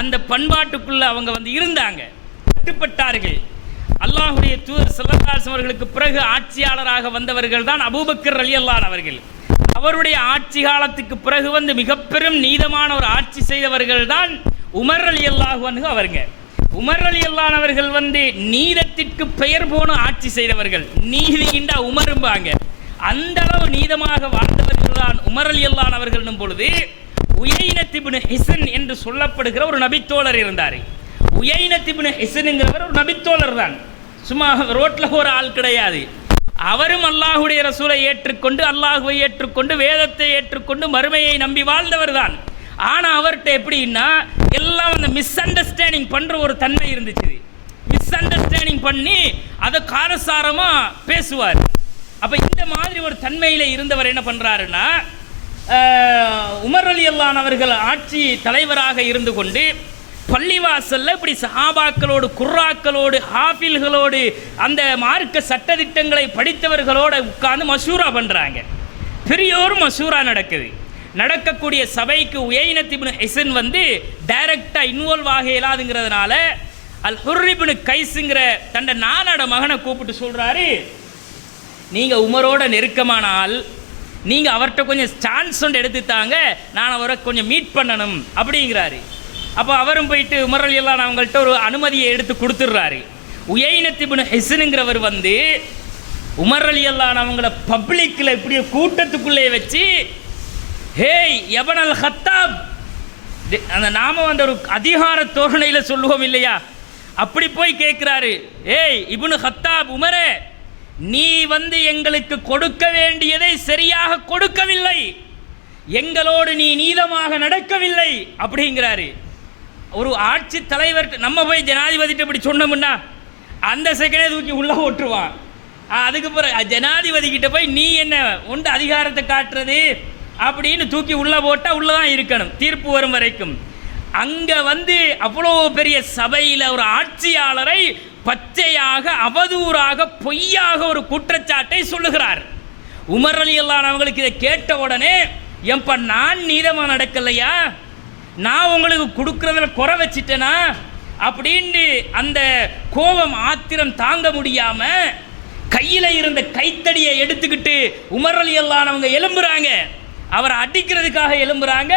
அந்த பண்பாட்டுக்குள்ள அவங்க வந்து இருந்தாங்க, கட்டுப்பட்டார்கள். அல்லாஹுடைய தூதர் ஸல்லல்லாஹு அலைஹி வஸல்லம் அவர்களுக்கு பிறகு ஆட்சியாளராக வந்தவர்கள் தான் அபூபக்கர் ரலியல்லாஹு அவர்கள். அவருடைய ஆட்சி காலத்துக்கு பிறகு வந்து மிக பெரும் நீதமான ஒரு ஆட்சி செய்தவர்கள் தான் உமர் ரலியல்லாஹு அன்ஹு அவர்கள். உமர் ரலியல்லாஹு அவர்கள் வந்து நீதத்திற்கு பெயர் போன ஆட்சி செய்தவர்கள். நீதியின்றா உமரும்பாங்க. அந்த அளவு நீதமாக வாழ்ந்தவர்கள் தான் உமர் ரலியல்லாஹு அவர்கள் என்னும் பொழுது உயைனத் இப்னு ஹிஸன் என்று சொல்லப்படுகிற ஒரு நபித்தோழர் இருந்தார். உயைனத் இப்னு ஹிஸன்ங்கிறவர் ஒரு நபித்தோழர் தான், சும்மா ரோட்டில் ஒரு ஆள் கிடையாது. அவரும் அல்லாஹுடைய ரசூலை ஏற்றுக்கொண்டு, அல்லாஹுவை ஏற்றுக்கொண்டு, வேதத்தை ஏற்றுக்கொண்டு, மறுமையை நம்பி வாழ்ந்தவர் தான். ஆனால் அவர்கிட்ட எப்படின்னா எல்லாம் அந்த மிஸ் அண்டர்ஸ்டாண்டிங் பண்ணுற ஒரு தன்மை இருந்துச்சு. மிஸ் அண்டர்ஸ்டாண்டிங் பண்ணி அதை காரசாரமாக பேசுவார். அப்போ இந்த மாதிரி ஒரு தன்மையில் இருந்தவர் என்ன பண்ணுறாருன்னா, உமர் ரலியல்லாஹு அவர்கள் ஆட்சி தலைவராக இருந்து கொண்டு பள்ளிவாசல்ல இப்படி சஹாபாக்களோடு, குர்ராக்களோடு, ஹாஃபில்களோடு, அந்த மார்க்க சட்டதிட்டங்களை படித்தவர்களோடு உட்கார்ந்து மசூரா பண்ணுறாங்க. பெரியோர் மசூரா நடக்கக்கூடிய சபைக்கு உயைனத் இப்னு ஹிஸன் வந்து டைரக்டாக இன்வால்வ் ஆக இயலாதுங்கிறதுனால அல் ஹுர் இப்னு கைஸுங்கிற தன்னை நானோட மகனை கூப்பிட்டு சொல்கிறாரு, நீங்கள் உமரோட நெருக்கமான ஆள், நீங்கள் அவர்கிட்ட கொஞ்சம் சான்ஸ் ஒன்று எடுத்துத்தாங்க, நான் அவரை கொஞ்சம் மீட் பண்ணணும் அப்படிங்கிறாரு. அப்போ அவரும் போயிட்டு உமர் ரலியல்லாஹு அவங்கள்ட்ட ஒரு அனுமதியை எடுத்து கொடுத்துட்றாரு. உயைனத் இப்னு ஹிஸனுங்கிறவர் வந்து உமர் ரலியல்லாஹு அவங்கள பப்ளிக்கில் இப்படியே கூட்டத்துக்குள்ளே வச்சு, ஹேய் எபனல் ஹத்தாப், அந்த நாம வந்து ஒரு அதிகார தோரணையில் சொல்லுவோம் இல்லையா, அப்படி போய் கேட்குறாரு, ஏய் இப்னு ஹத்தாப், உமரே, நீ வந்து எங்களுக்கு கொடுக்க வேண்டியதை சரியாக கொடுக்கவில்லை, எங்களோடு நீ நீதமாக நடக்கவில்லை அப்படிங்கிறாரு. ஒரு ஆட்சி தலைவர் நம்ம போய் ஜனாதிபதிட்டு இப்படி சொன்னோம்னா அந்த செகண்டே தூக்கி உள்ள ஓட்டுருவான். அதுக்கு பிறகு ஜனாதிபதி கிட்ட போய் நீ என்ன உண்டு அதிகாரத்தை காட்டுறது அப்படின்னு தூக்கி உள்ள போட்டால் உள்ளதான் இருக்கணும் தீர்ப்பு வரும் வரைக்கும். அங்கே வந்து அவ்வளோ பெரிய சபையில் ஒரு ஆட்சியாளரை பச்சையாக, அவதூறாக, பொய்யாக ஒரு குற்றச்சாட்டை சொல்லுகிறார். உமர் ரலியல்லாஹு அவங்களுக்கு இதை கேட்ட உடனே, ஏன்பா நான் நீதமாக நடக்கலையா, நான் உங்களுக்கு கொடுக்குறதுல குறை வச்சிட்டேனா அப்படின்னு அந்த கோபம், ஆத்திரம் தாங்க முடியாமல் கையில் இருந்த கைத்தடியை எடுத்துக்கிட்டு உமர் ரலியல்லாஹு அவங்க எழும்புறாங்க, அவரை அடிக்கிறதுக்காக எழும்புறாங்க.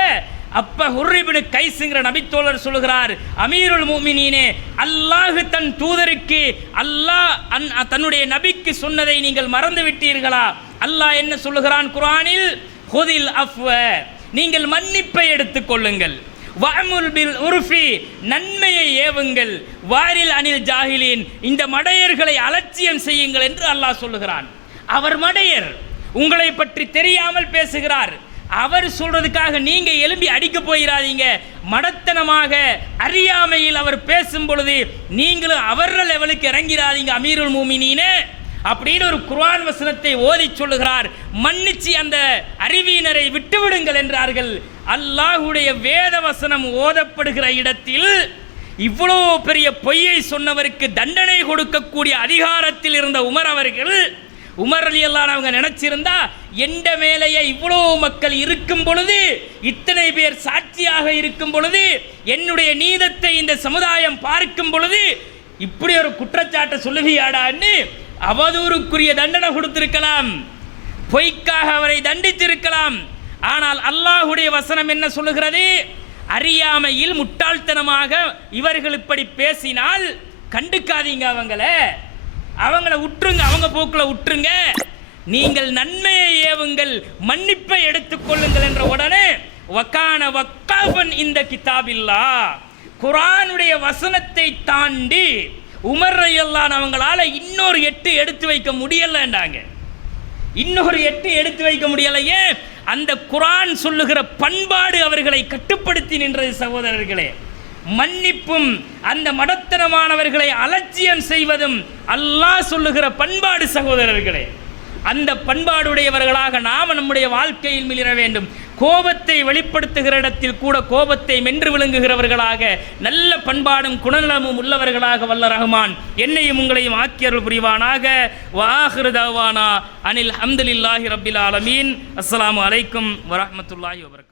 அப்ப ஹுர் இப்னு கைஸுங்கிற நபித்தோழர் சொல்லுகிறார், அமீருல் முஃமினீனே, அல்லாஹ் தன் தூதருக்கு, அல்லாஹ் தன்னுடைய நபிக்கு சொன்னதை நீங்கள் மறந்து விட்டீர்களா? அல்லாஹ் என்ன சொல்லுகிறான் குர்ஆனில், ஹுதில் அஃப்வ, நீங்கள் மன்னிப்பை எடுத்துக்கொள்ளுங்கள், வஅமுல் பில் உர்ஃபி, நன்மையை ஏவுங்கள், வாரில் அனில் ஜாஹிலீன், இந்த மடையர்களை அலட்சியம் செய்யுங்கள் என்று அல்லாஹ் சொல்லுகிறான். அவர் மடையர், உங்களை பற்றி தெரியாமல் பேசுகிறார். அவர் சொல்றதுக்காக நீங்க எழும்பி அடிக்க போயிடாதீங்க. மடத்தனமாக அறியாமையில் அவர் பேசும் பொழுது நீங்களும் அவர்கள் லெவலுக்கு இறங்கிறாதீங்க அமீருல் மூமினீனே அப்படின்னு ஒரு குர்ஆன் வசனத்தை ஓதி சொல்லுகிறார். மன்னிச்சு அந்த அறிவியினரை விட்டுவிடுங்கள் என்றார்கள். அல்லாஹ்வுடைய வேத வசனம் ஓதப்படுகிற இடத்தில் இவ்வளோ பெரிய பொய்யை சொன்னவருக்கு தண்டனை கொடுக்கக்கூடிய அதிகாரத்தில் இருந்த உமர் அவர்கள், உமர் ரலியல்லாஹு அன்ஹு அவங்க நினைச்சிருந்தா எந்த மேலேயே இவ்வளோ மக்கள் இருக்கும் பொழுது, இத்தனை பேர் சாட்சியாக இருக்கும் பொழுது, என்னுடைய நீதத்தை இந்த சமுதாயம் பார்க்கும் பொழுது இப்படி ஒரு குற்றச்சாட்டை சொல்லுவியாடான்னு அவதூறுக்குரிய தண்டனை கொடுத்திருக்கலாம், பொய்க்காக அவரை தண்டித்திருக்கலாம். ஆனால் அல்லாஹ்வுடைய வசனம் என்ன சொல்லுகிறது? அறியாமையில் முட்டாள்தனமாக இவர்கள் இப்படி பேசினால் கண்டுக்காதீங்க, அவங்கள விட்டுருங்க, அவங்க போக்குல விட்டுருங்க, நீங்கள் நன்மையை ஏவுங்கள், மன்னிப்பை எடுத்துக்கொள்ளுங்கள் என்ற உடனே வக்கான வக்காபன் இந்த கிதாபில்லா, குர்ஆனுடைய வசனத்தை தாண்டி உமர் ரலியல்லாஹு அன்ஹு அவங்களால இன்னொரு 8 எடுத்து வைக்க முடியலன்றாங்க. இன்னொரு 8 எடுத்து வைக்க முடியலையே, அந்த குர்ஆன் சொல்லுகிற பண்பாடு அவர்களை கட்டுப்படுத்தி நின்றது சகோதரர்களே. மன்னிப்பும் அந்த மடத்தனமானவர்களை அலட்சியம் செய்வதும் அல்லாஹ் சொல்லுகிற பண்பாடு சகோதரர்களே. அந்த பண்பாடுடையவர்களாக நாம் நம்முடைய வாழ்க்கையில் மிளிர வேண்டும். கோபத்தை வெளிப்படுத்துகிற இடத்தில் கூட கோபத்தை மென்று விழுங்குகிறவர்களாக, நல்ல பண்பாடும் குணநலமும் உள்ளவர்களாக வல்ல ரஹ்மான் என்னையும் உங்களையும் ஆக்கியருள் புரிவானாக. வஆகிரு தஅவானா அனில் ஹம்துலில்லாஹி ரப்பில் ஆலமீன். அஸ்ஸலாமு அலைக்கும் வரஹ்மத்துல்லாஹி வபரகாத்துஹு.